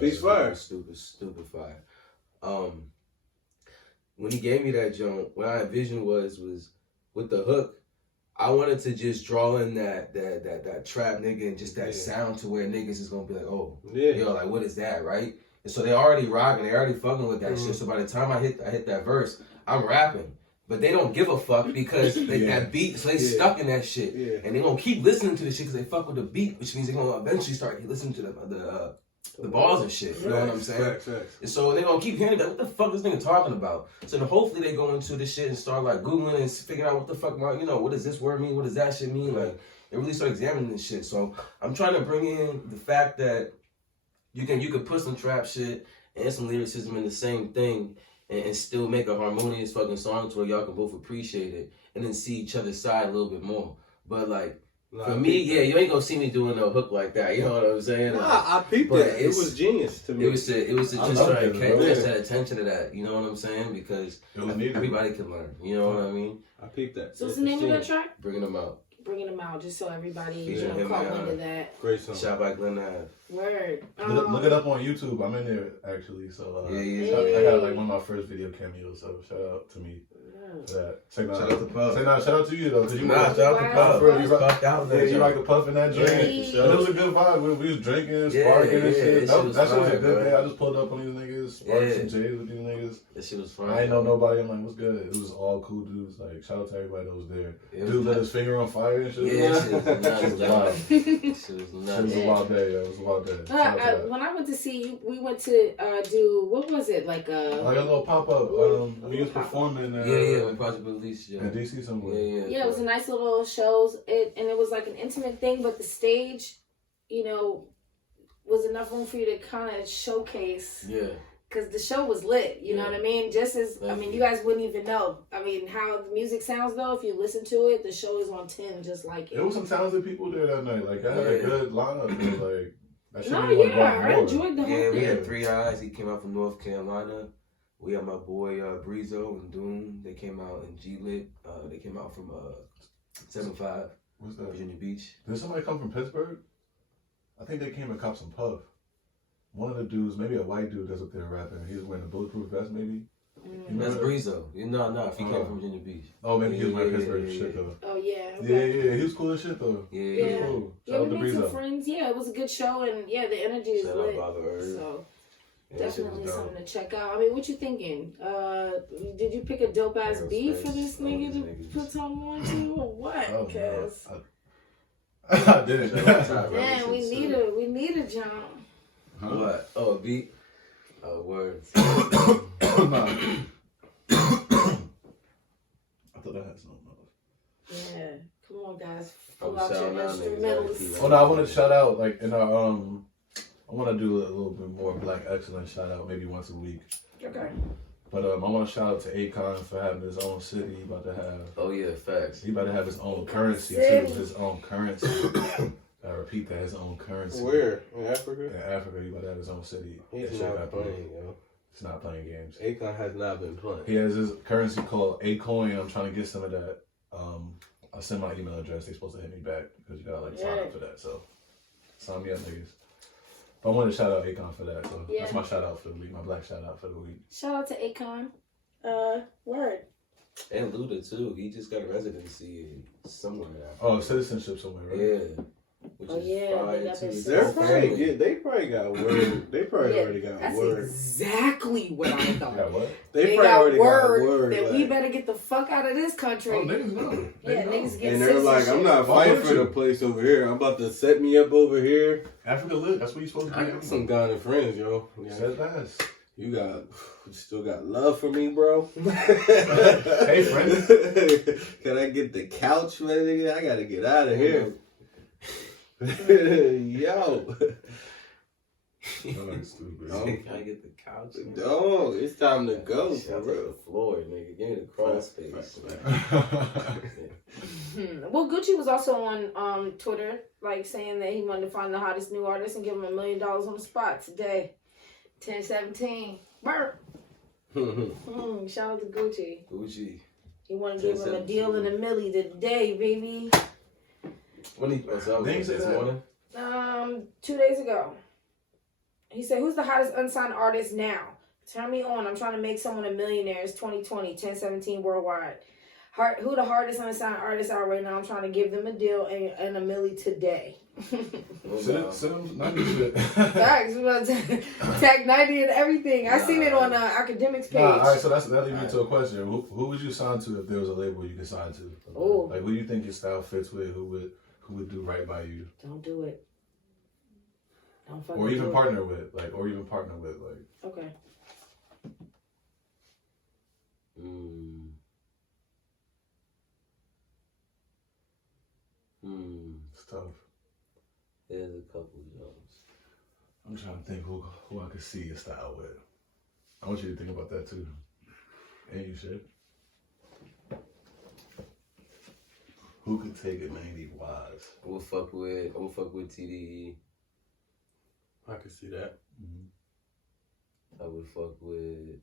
Beat's fire. Stupid fire. When he gave me that joint, what I envisioned was with the hook, I wanted to just draw in that trap nigga and just that sound to where niggas is gonna be like, oh, yo, like what is that, right? And so they already rocking, they already fucking with that shit. So by the time I hit that verse, I'm rapping. But they don't give a fuck because that beat, so they stuck in that shit. Yeah. And they gonna keep listening to the shit because they fuck with the beat, which means they gonna eventually start listening to the balls and shit. You know what I'm saying? Facts. And so they're gonna keep hearing that. What the fuck is this nigga talking about? So then hopefully they go into this shit and start like Googling and figure out what the fuck, what does this word mean? What does that shit mean? Like, they really start examining this shit. So I'm trying to bring in the fact that you can put some trap shit and some lyricism in the same thing and still make a harmonious fucking song to where y'all can both appreciate it and then see each other's side a little bit more. But like, for me, you ain't gonna see me doing no hook like that. You know what I'm saying? Nah, like, I peeped that. It was genius to me. It was to just try to catch that attention to that. You know what I'm saying? Because everybody can learn. You know what I mean? I peeped that. So what's the name of that track? Bringing them out. Bringing them out, just so everybody caught wind of that. Great song. Shout out Glenn Ave. Word. Look it up on YouTube. I'm in there actually. So Yeah. I got like one of my first video cameos. So shout out to me. Shout out to Puff. Shout out to you though, because you shout out to Puff. You like the Puff in that drink. And it was a good vibe. We was drinking, sparking and shit. That shit was a good day. I just pulled up on these niggas, sparked some J's with these niggas. That shit was fun. I ain't know nobody. I'm like, what's good? It was all cool dudes. Like, shout out to everybody that was there. Dude lit his finger on fire and shit. Yeah, shit was nuts. Shit was wild. Shit was nuts. It was a wild day. It was a wild day. When I went to see you, we went to do, what was it? Like a little pop-up. We was performing. When Project Release. In DC somewhere. Yeah, it was a nice little shows. And it was like an intimate thing, but the stage, was enough room for you to kind of showcase. Yeah. Because the show was lit, you know what I mean? Just as, you guys wouldn't even know. I mean, how the music sounds, though, if you listen to it, the show is on 10, just like it. There was some talented people there that night. Like, I had a good lineup. Like, that shit I enjoyed the whole thing. We had 3 Eyes. He came out from North Carolina. We had my boy Breezo and Doom. They came out in G-Lit. They came out from 7-5. What's that? Virginia Beach. Did somebody come from Pittsburgh? I think they came and copped some Puff. One of the dudes, maybe a white dude that's up there rapping. He was wearing a bulletproof vest, maybe. That's Breezo. No, if he came from Virginia Beach. Oh, maybe he was wearing Pittsburgh shit though. Oh yeah. Okay. Yeah. He was cool as shit though. Yeah. He was cool. Shout out to we made some Breezo. friends. Yeah, it was a good show, and the energy is Shout lit. out Baba So. Yeah, Definitely something to check out. I mean, what you thinking? Did you pick a dope ass beat for this nigga to put something on to, or what? Cause I didn't. man, we need a jump. What? Oh, a beat. Oh, words. I thought I had something. Yeah, come on, guys. Oh, Pull out your instrumentals. Oh no, I want to shout out like in our I want to do a little bit more Black excellence shout out maybe once a week. Okay. But I want to shout out to Akon for having his own city. He about to have. Oh yeah, facts. He about to have his own currency too. His own currency. I repeat that, his own currency. Where? In Africa? In Africa, he about to have his own city. He's not playing, yo. He's not playing games. Akon has not been playing. He has his currency called A-Coin. I'm trying to get some of that. I'll send my email address. They're supposed to hit me back because you gotta sign up for that. So sign me up, niggas. But I wanted to shout out Akon for that. So that's my shout out for the week. My Black shout out for the week. Shout out to Akon. Word. And Luda too. He just got a residency somewhere now. Oh, citizenship somewhere, right? Yeah. Which is fire too. They probably got word. They probably already got that's word. Exactly what I thought. Got what? They probably already got word that like, we better get the fuck out of this country. Oh, niggas know. Niggas get and they're like, I'm not fighting for the place over here. I'm about to set me up over here. Africa lit. That's what you supposed to I be. got some Ghana friends, yo. Says last. You still got love for me, bro? Hey, friend. Can I get the couch, man? I gotta get out of here. Yo. Stupid. Can I get the couch? Man? Dog, it's time to go. Shout out to the floor, nigga. Give me the crawl space. Well, Gucci was also on Twitter, like saying that he wanted to find the hottest new artist and give him $1 million on the spot today. 10-17. Burp. Shout out to Gucci. Gucci. He want to give him a deal in $1 million today, baby. When he this morning? 2 days ago. He said, "Who's the hottest unsigned artist now? Turn me on. I'm trying to make someone a millionaire. It's 2020, 10-17 worldwide. Who the hardest unsigned artists are right now? I'm trying to give them a deal and $1 million today." Send him 90 shit. Facts. Tag 90 and everything. I seen it on Academics page. All right, so that leads me to a question. Who would you sign to if there was a label you could sign to? Oh. Like, who do you think your style fits with? Who would do right by you? Don't do it. Don't fucking or even do it. partner with, like. Okay. It's tough. There's a couple jobs. I'm trying to think who I could see your style with. I want you to think about that too. And you should. Who could take it 90 wise? I would fuck with TDE. I can see that. I would fuck with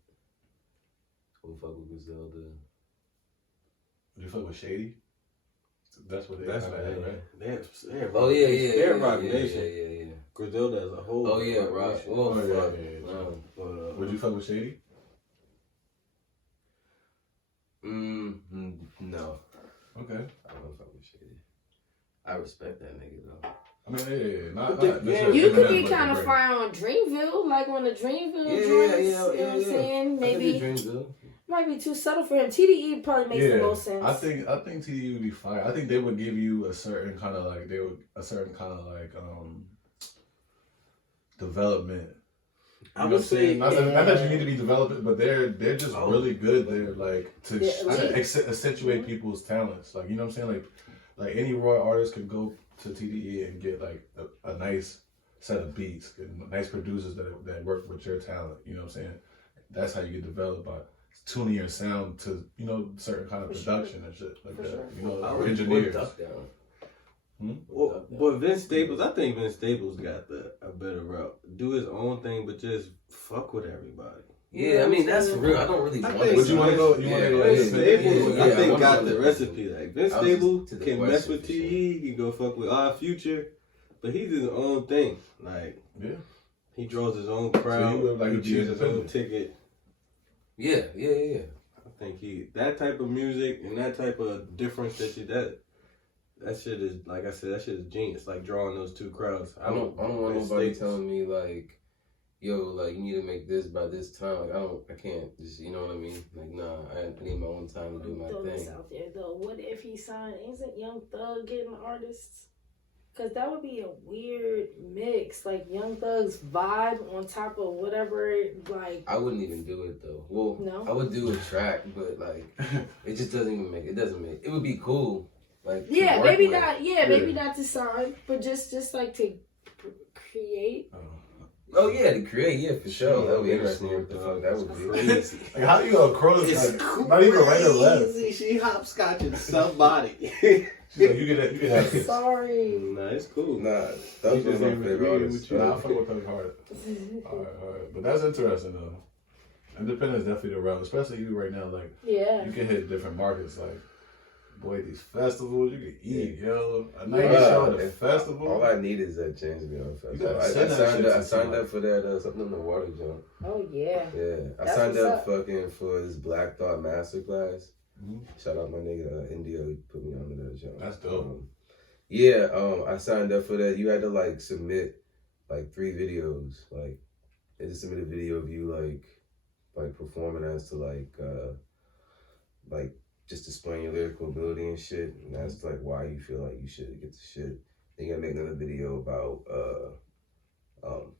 Griselda. Would you fuck with Shady? That's what they That's kinda right. had, right? They're Oh yeah. They're Rock Nation. Yeah. Griselda as a whole. Oh yeah, Rock. Nation. Oh, Oh, yeah, fuck. yeah. Would you fuck with Shady? No. Okay. I don't fuck with Shady. I respect that nigga though. I mean, yeah. Not You could be kind of fire on Dreamville, like on the Dreamville joints. You know what I'm saying? Maybe might be too subtle for him. TDE probably makes the most sense. I think TDE would be fire. I think they would give you a certain kind of like development. I would say not that you need to be developed, but they're just really good. They're like to accentuate people's talents. Like, you know what I'm saying? Like any raw artist can go to TDE and get like a nice set of beats and nice producers that work with your talent. You know what I'm saying? That's how you get developed, by tuning your sound to, you know, certain kind of production and shit like that. You know, or engineers. But Vince Staples, I think Vince Staples got a better route. Do his own thing, but just fuck with everybody. Yeah, I mean, that's for real. I don't really want Would you want to go? Vince Staples, I think, got the recipe. Like, Like, Vince Staples can mess with TE, he can go fuck with our Future, but he's his own thing. Like, he draws his own crowd, he chooses his own ticket. Yeah. I think that type of music and that type of difference that shit is, like I said, that shit is genius. Like, drawing those two crowds. I don't want nobody telling me like, yo, like, you need to make this by this time. Like, I can't just, you know what I mean? Like, nah, I need my own time to do my thing. This out there though. What if he signed? Isn't Young Thug getting artists? Cause that would be a weird mix, like Young Thug's vibe on top of whatever. Like, I wouldn't even do it though. Well, no? I would do a track, but like, it just doesn't even make. It doesn't make. It would be cool. Like, maybe not. Yeah, maybe not to sign, but just like to create. Oh yeah, to create, yeah, for sure. That would be interesting. What the fuck that would be? Crazy. Like, how you gonna cross? Like, not even right or left. She hopscotching somebody. She's like, you can have this. Sorry. Nah, it's cool. Nah, that's one of my favorite artists. Nah, I fuck with Thug hard. Alright. But that's interesting though. Independent is definitely the route, especially you right now. Like, you can hit different markets. Like, boy, these festivals, you can eat, yo. A 90 show at a festival. All I need is that chance to be on a festival. I signed up for that something in the water jump. Oh yeah. Yeah, I signed up fucking for this Black Thought masterclass. Shout out my nigga Indio, he put me on to that jump. That's dope. I signed up for that. You had to like submit like 3 videos. Like, they just submit a video of you like performing as to like just displaying your lyrical ability and shit. And that's like why you feel like you should get the shit. Then you gotta make another video about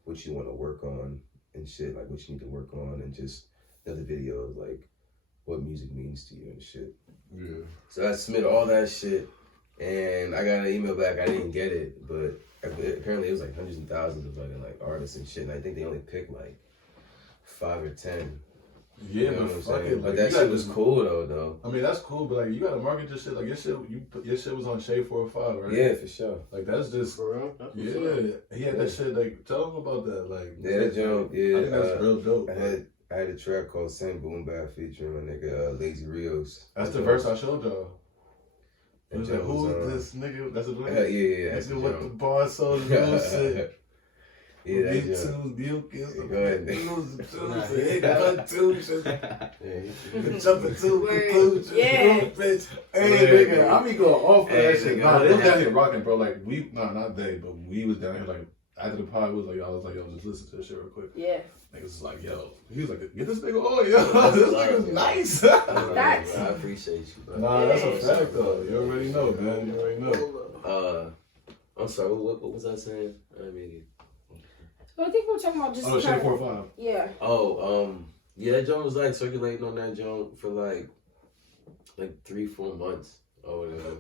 what you want to work on and shit, like what you need to work on, and just another video of like what music means to you and shit. Yeah. So I submitted all that shit, and I got an email back. I didn't get it, but apparently it was like hundreds and thousands of fucking like artists and shit. And I think they only picked like 5 or 10. Yeah, you know but fuck it. Like, that shit was cool though. I mean, that's cool, but like, you gotta market your shit. Like, your shit was on Shade 405, right? Yeah, for sure. Like, that's just For real? He had that shit. Like, tell him about that. Like, that jump. Yeah, I think that's real dope. I had a track called "Sing Boom Bap" featuring my nigga Lazy Rios. That's the verse I showed y'all. It was like, who is this nigga? That's a yeah. Nigga with the bar so lucid. Yeah, that jump. Go ahead. Jumping to conclusions. Yeah. Bitch. Hey, nigga, I be going off for that shit. Nah, they was down here rocking, bro. Like, not they, but we was down here, like, after the pod, was like, I was like, yo, just listen to this shit real quick. Yeah. Niggas was like, yo. He was like, get this nigga on, yo. This nigga's nice. Facts. I appreciate you, bro. Nah, that's a fact, though. You already know, man. You already know. I'm sorry, what was I saying? I mean, So I think we're talking about just. Oh, Shade 4-5. Yeah. Oh, yeah, that joint was like circulating on that joint for like 3-4 months or whatever.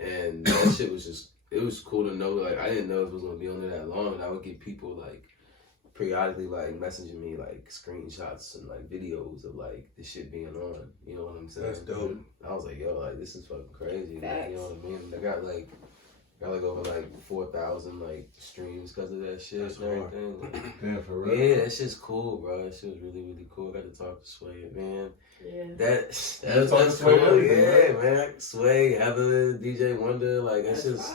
And that shit was just, it was cool to know. Like, I didn't know it was gonna be on there that long. And I would get people like periodically like messaging me like screenshots and like videos of like the shit being on. You know what I'm saying? That's dope. I was like, yo, like this is fucking crazy. Like, you know what I mean? I got like over like 4,000 like streams because of that shit. That's and everything. Damn, for real. Yeah, that shit's cool, bro. That shit was really, really cool. I got to talk to Sway, man. Yeah. That's talk to Sway cool. everything, Yeah, right? man. Sway, Heather, DJ Wonder, like that's just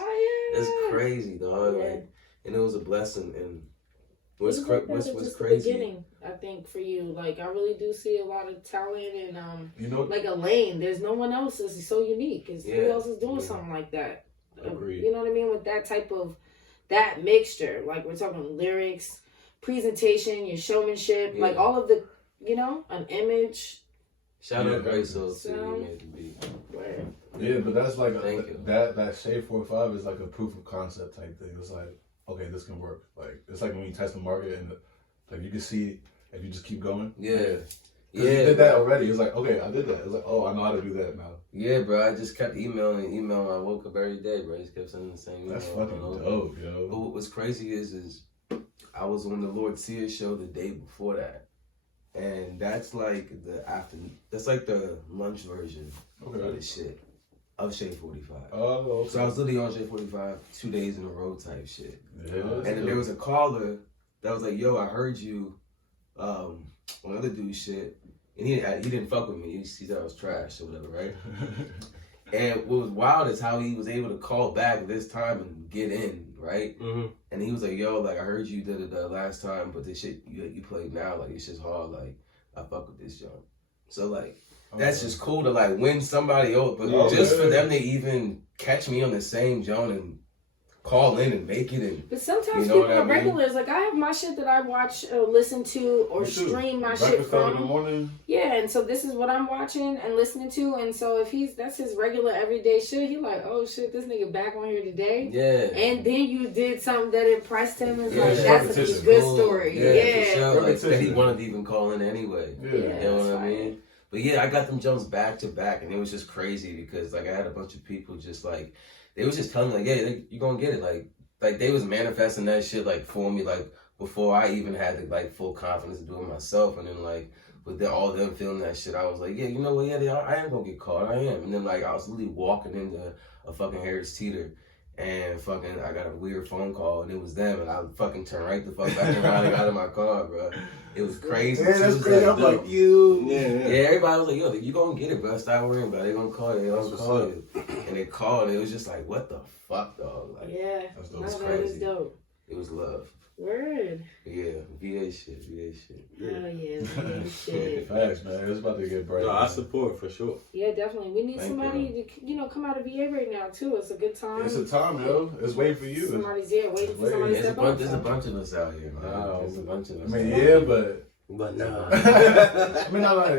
that's crazy, dog. Yeah. Like, and it was a blessing. And what's It's like what's just the crazy? beginning, I think, for you. Like, I really do see a lot of talent and You know, like a lane. There's no one else that's so unique. Who Yeah. else is doing Yeah. something like that? Agreed. You know what I mean? With that type of that mixture, like we're talking lyrics, presentation, your showmanship, Yeah. like all of the, you know, an image. Shout Yeah. out Grace Soul too. So- He made the beat. Where, yeah, but that's like Thank you. that Shade 4-5 is like a proof of concept type thing. It's like, okay, this can work. Like, it's like when you test the market and like you can see if you just keep going. Yeah. Because you did that already. It's like, okay, I did that. It's like, oh, I know how to do that now. Yeah, bro. I just kept emailing. I woke up every day, bro. I just kept sending the same email. That's over fucking and over. dope, But yo. what was crazy is I was on the Lord Sear show the day before that. And that's like that's like the lunch version of Okay. this shit. Of Shade 45. Oh, okay. So I was literally on Shade 45 2 days in a row type shit. Yeah, And then there was a caller that was like, yo, I heard you on other dude's shit. And he didn't fuck with me. He said I was trash or whatever, right? And what was wild is how he was able to call back this time and get in, right? Mm-hmm. And he was like, yo, like I heard you did it last time, but this shit you played now, like it's just hard. Like I fuck with this joint. So like that's just cool to like win somebody over, but just for them to even catch me on the same joint and call in and make it. And but sometimes you know people what I are mean? regulars. Like, I have my shit that I watch or listen to or Me too. stream my Breakfast shit Club in the from. morning. Yeah, and so this is what I'm watching and listening to. And so if that's his regular everyday shit, he like, oh shit, this nigga back on here today. yeah. And then you did something that impressed him. It's Yeah, like, it's that's a repetition. good Cool. story. Yeah, Yeah. for sure. Like, that he Repetition. wanted to even call in anyway. Yeah. Yeah. You know That's what I fine. mean? But yeah, I got them jumps back to back, and it was just crazy because like I had a bunch of people just like they was just telling me like, yeah, you gonna get it. Like they was manifesting that shit like for me like before I even had the like full confidence to do it myself, and then like with all them feeling that shit, I was like, yeah, you know what? Yeah, I am gonna get caught. I am. And then like I was literally walking into a fucking Harris Teeter. And fucking, I got a weird phone call, and it was them, and I fucking turned right the fuck back around and got in my car, bro. It was crazy. Yeah, too. that's It was crazy. I'm dope. like, you. Yeah. Yeah, everybody was like, yo, you gonna get it, bro. Stop worrying about it. They gonna call you. They That's gonna what's call up. you. And they called, and it was just like, what the fuck, dog? Like, Yeah. That's No, dope. It's that is crazy. dope. it was love. Word. Yeah, VA shit. Oh yeah, man, shit. Facts, man. It's about to get bright. No, I man. support for sure. Yeah, definitely. We need Thank somebody to come out of VA right now too. It's a good time. It's a time, yo. It's waiting for you. Somebody's waiting for Wait, somebody to There's a, step up. there's a bunch of us out here, man. Wow. There's a bunch of I us. mean, out yeah, here. but But nah. I mean, not like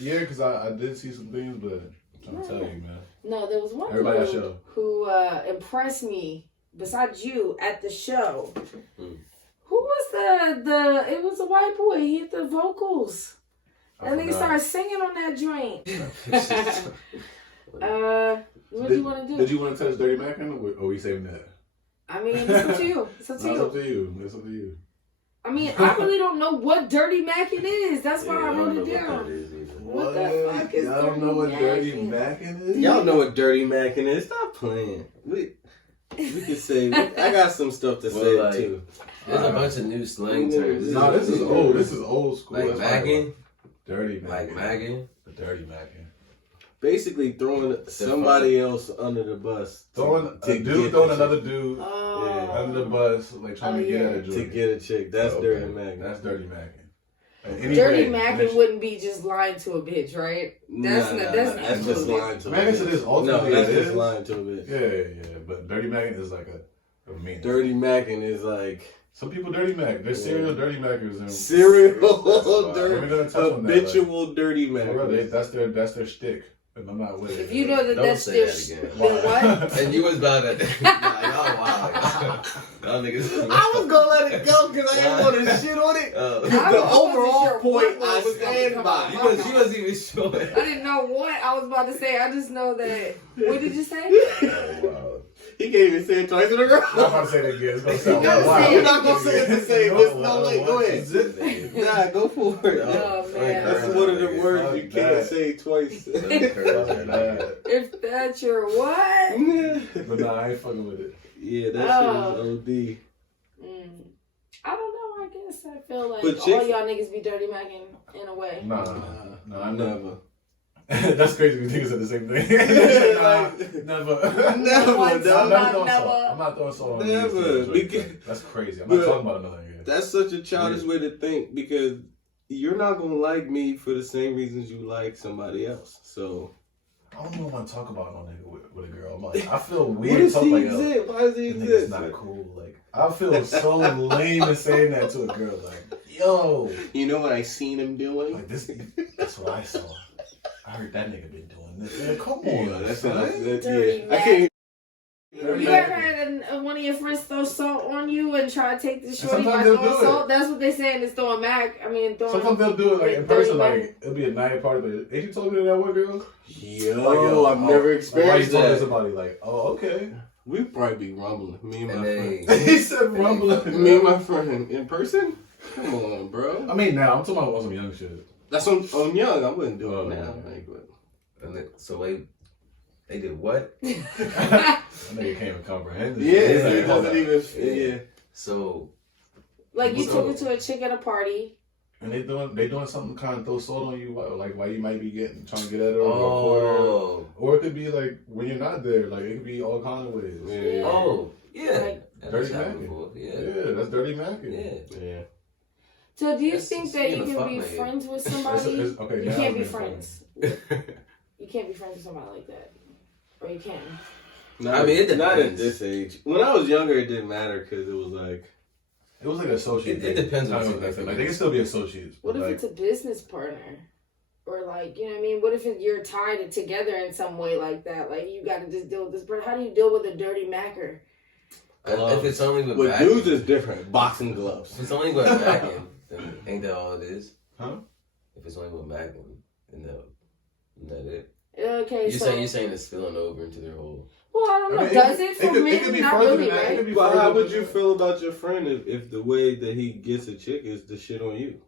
yeah, because I did see some things, but I'm trying to tell you, man. No, there was one Everybody got dude show. who impressed me besides you at the show. Hmm. Who was the? It was a white boy. He hit the vocals. I And nigga forgot. started singing on that joint. What do Did you want to do? Did you want to touch Dirty Mac in, or are we saving that? I mean, it's up to you. It's up to No, it's you. up to you. It's up to you. I mean, I really don't know what Dirty Mackin' is. That's why Yeah, I I don't wrote know it what that down. is either. What the fuck is Y'all don't know what Dirty Dirty Mackin' is? Y'all know what Dirty Mackin' is. Stop playing. We can say, I got some stuff to Well, say like, too. There's a bunch of new slang terms. No, this is old. This is old school. Like That's why I magging? Dirty Like Mackin'. magging? The Dirty Mackin'. Basically throwing somebody else under the bus. Throwing to a dude get throwing the another dude Oh. under the bus, like trying to get at a chick. joint. To get a chick. That's Okay. Dirty Mackin'. That's Dirty Mackin'. And Dirty anyway, Mackin' wouldn't be just lying to a bitch, right? That's not- that's not that's just included. lying to a Mackin' to bitch. this No, ultimately that's it just is. lying to a bitch. Yeah. But Dirty Mackin' is like a mean. Dirty Mackin' is like Some people Dirty Mac. They're serial Dirty Mackers. And serial We're dirty, gonna touch on that, like, habitual Dirty for real, Mac. that's their shtick. And I'm not with it. If you know that Don't that's say their that again. then what? And you was about to. Y'all wild. Y'all niggas. I was gonna let it go because I didn't want to shit on it. I The wasn't overall sure point what I was gonna stand come by. out. Because she wasn't even sure. I didn't know what I was about to say. I just know that. What did you say? Oh, wow. He can't even say it twice in a row. I'm not about to say that again. It's gonna sound Don't wild. say it. You're not gonna say it the same. No, wait, go ahead. Nah, go for it. Oh, man. That's one of the words you can't say twice. If that's your what? But nah, I ain't fucking with it. Yeah, that shit is OD. I don't know. I guess I feel like But all chicks- y'all niggas be dirty macking in a way. Nah, I never. Never. That's crazy. We niggas said the same thing. Never. Never. I'm not throwing salt on Never. niggas. Because- That's crazy. I'm not talking about another nigga. That's such a childish way to think because you're not gonna like me for the same reasons you like somebody else. So I don't even want to talk about no nigga with a girl. I'm like, I feel what weird does talking he like, yo, exist? Why does he this nigga's exist? not cool. Like, I feel so lame in saying that to a girl. Like, yo, You know what I seen him doing? like this. That's what I saw. I heard that nigga been doing this. Man, come Yeah, on, that's son. Dirty I can't. You ever had one of your friends throw salt on you and try to take the shorty by sometimes they'll throwing do it. salt? That's what they saying is throwing mac. I mean, throwing. Sometimes they'll do it like in dirty person. mac. Like it'll be a night party. But ain't you told me that one girl? Yo, I've never experienced Why you that. told somebody like, oh, okay. We probably be rumbling. Me and my And friend. He said rumbling. Me and my friend in person. Come on, bro. I mean, now I'm talking about some young shit. That's on young. I wouldn't do it Oh, now. yeah. Like, but So wait, they did what? That nigga can't even comprehend it. yeah, He's it like, hold doesn't up. even. Yeah. So Like you So- took it to a chick at a party. And they doing something to kind of throw salt on you, like why you might be trying to get at her over a quarter, or it could be like when you're not there, like it could be all kinds of ways. Yeah. Oh, yeah. Like, That's Dirty happened Mackin. before. Yeah, Yeah. that's dirty macking. Yeah. Yeah. so do you That's think just that being you a can fuck be nigga. friends with somebody? Okay, You now can't be it's being friends. You can't be friends with somebody like that, or you can. I mean, it not at depends. this age. When I was younger, it didn't matter because it was like. It was like an associate. It depends on Kind of what like, the like they can still be associates. What but if like, it's a business partner? Or like, you know what I mean? What if you're tied together in some way like that? Like you got to just deal with this. But how do you deal with a dirty macker? If it's only with With backing, dudes is different. Boxing gloves. if it's only with backing, then ain't that all it is? Huh? If it's only with backing, then that it. Okay, You're saying it's spilling over into their whole. Well, I don't know. I mean, Does it for could men? be Not further really, than that. It right? could be But further how would than you that. feel about your friend if the way that he gets a chick is the shit on you?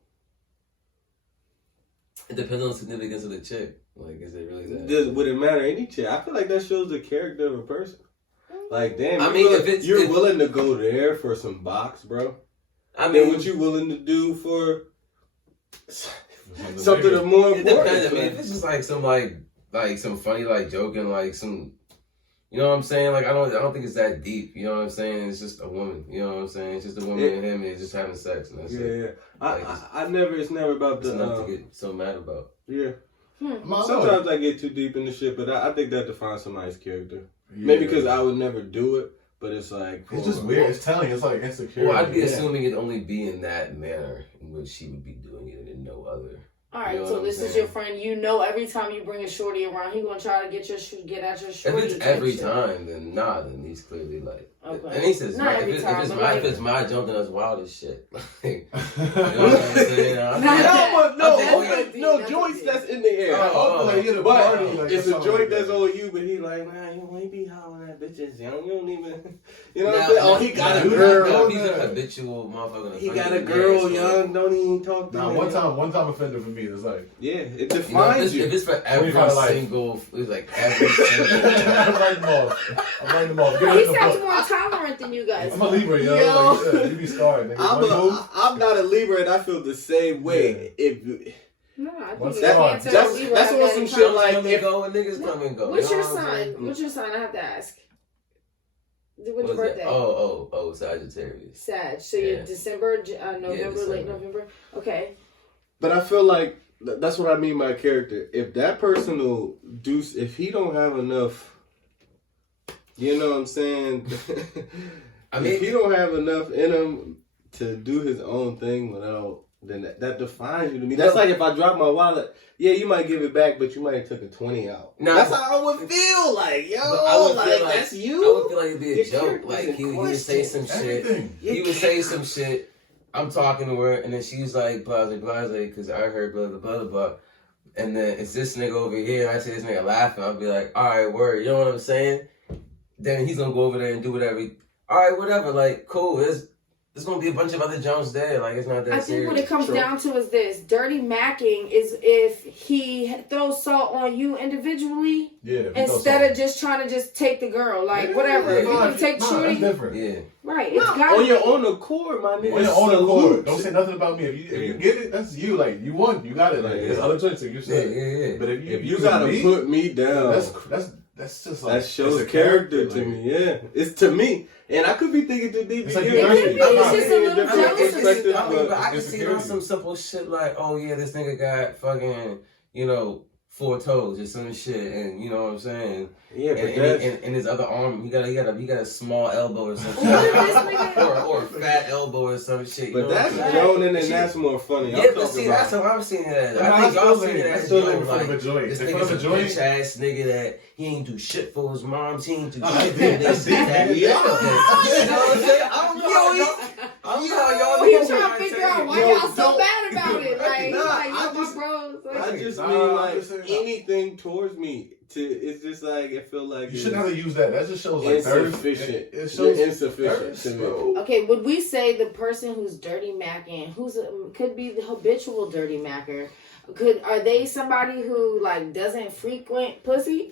It depends on the significance of the chick. Like, is it really that? Would it matter any chick? I feel like that shows the character of a person. Like, damn, I mean, if you're willing to go there for some box, bro. I Then mean, what you willing to do for Something something bigger. of more it importance? depends. I mean, man. if it's just like some like some funny like joking like some, you know what I'm saying? Like I don't think it's that deep. You know what I'm saying? It's just a woman. You know what I'm saying? It's just a woman and him, and it's just having sex, and that's it. Yeah. Like, It's never about It's the. enough to get so mad about. Yeah. My Sometimes I get too deep in the shit, but I think that defines somebody's character. Yeah. Maybe because I would never do it, but it's like It's just weird. It's telling. It's like insecure. Well, I'd be Yeah. assuming it'd only be in that manner in which she would be doing it, and in no other. All right, You know so what this I'm is saying? your friend. You know, every time you bring a shorty around, he gonna try to get at your If shorty. it's type every shit. time, then nah, then he's clearly like. Okay. And he says, Not if every it's, time, if it's but my like- if it's my jump, then that's wild as shit. Like, you know what I'm saying? Not No, that- but no, that's open, no that's joints deep. that's in the air. Like, you're the But party, like, it's a something joint like that's that. on you, but he like, man, you ain't be hollering at bitches, young. You don't even, you know what Now- I'm saying? Oh, now- he got now a you girl. know He's a that. habitual motherfucker. He got a girl, young. Don't even talk to Nah, him. one time offender for me. It's like Yeah, it You know, defines if it's for every 25 life. single, it's like every single. I'm writing them off. I'm writing them off. Give He us the sounds book. more tolerant than you guys. I'm a Libra, yo. Yo. Like you said, you be scarred, nigga. I'm not a Libra, and I feel the same way. If No, I think Once you that- can't tell that's- Libra that's have on that some in shit common. like come and go and niggas come and go. What's you your know what I'm sign? saying? What's your sign? I have to ask. What's What your is birthday? it? Oh, Sagittarius. Sag. So Yeah. you're December, November, late December. November. Okay. But I feel like that's what I mean by character. If that person will do, if he don't have enough, you know what I'm saying? I mean- if he don't have enough in him to do his own thing without then that defines you to me. That's like if I drop my wallet, yeah, you might give it back, but you might have took a 20 out. Nah, that's how I would feel like, yo, I would feel like that's you. I would feel like it'd be a Your joke. character's Like in he would say some shit. Everything. He would say some shit. I'm talking to her, and then she's like, blase, because I heard blah, blah, blah, blah. And then it's this nigga over here, and I see this nigga laughing. I'll be like, all right, word. You know what I'm saying? Then he's going to go over there and do whatever. All right, whatever. Like, cool. There's going to be a bunch of other jumps there. Like, it's not that I serious. think what it comes down to is this. Dirty macking is if he throws salt on you individually instead of just trying to just take the girl. Like, whatever. If you can take Shorty. That's different. Yeah. Right. It's No, gotta on be. your own accord, my nigga. On your own accord. Salute. Don't say nothing about me. If you get it, that's you. Like, you won. You got it. Like, there's other choices. You Yeah, said. yeah. But If you gotta put me down, that's just like that shows it's a character to like, me. Yeah, it's to me, and I could be thinking too deep. It's like in you it. thirsty. It's just a little Different jealousy. perspective, But I can it's see on insecurity. some simple shit like, oh yeah, this nigga got fucking, 4 toes or some shit, and you know what I'm saying. Yeah, but and his other arm, he got a small elbow or something, What if this nigga- or a fat elbow or some shit. but that's Jonan, and that's more funny. Yeah, but see, that's how I'm seeing it as. I think y'all seeing it as joint. like Like, this in front nigga's of a a joint. bitch ass nigga that he ain't do shit for his moms. He ain't do Oh, shit for that's this, deep. that, Yeah. that. You know what I'm saying? I don't know how y'all He know trying what to I'm figure out saying. why y'all so bad about it. Like, Nah, like, I yo, just- my bros. I just Nah, mean I'm like just saying, anything towards me. It's just like it feel like You shouldn't have to use that. That just shows like insufficient. It You're shows insufficient thirst, to me. bro. Okay, would we say the person who's dirty macking, could be the habitual dirty macker? Are they somebody who like doesn't frequent pussy?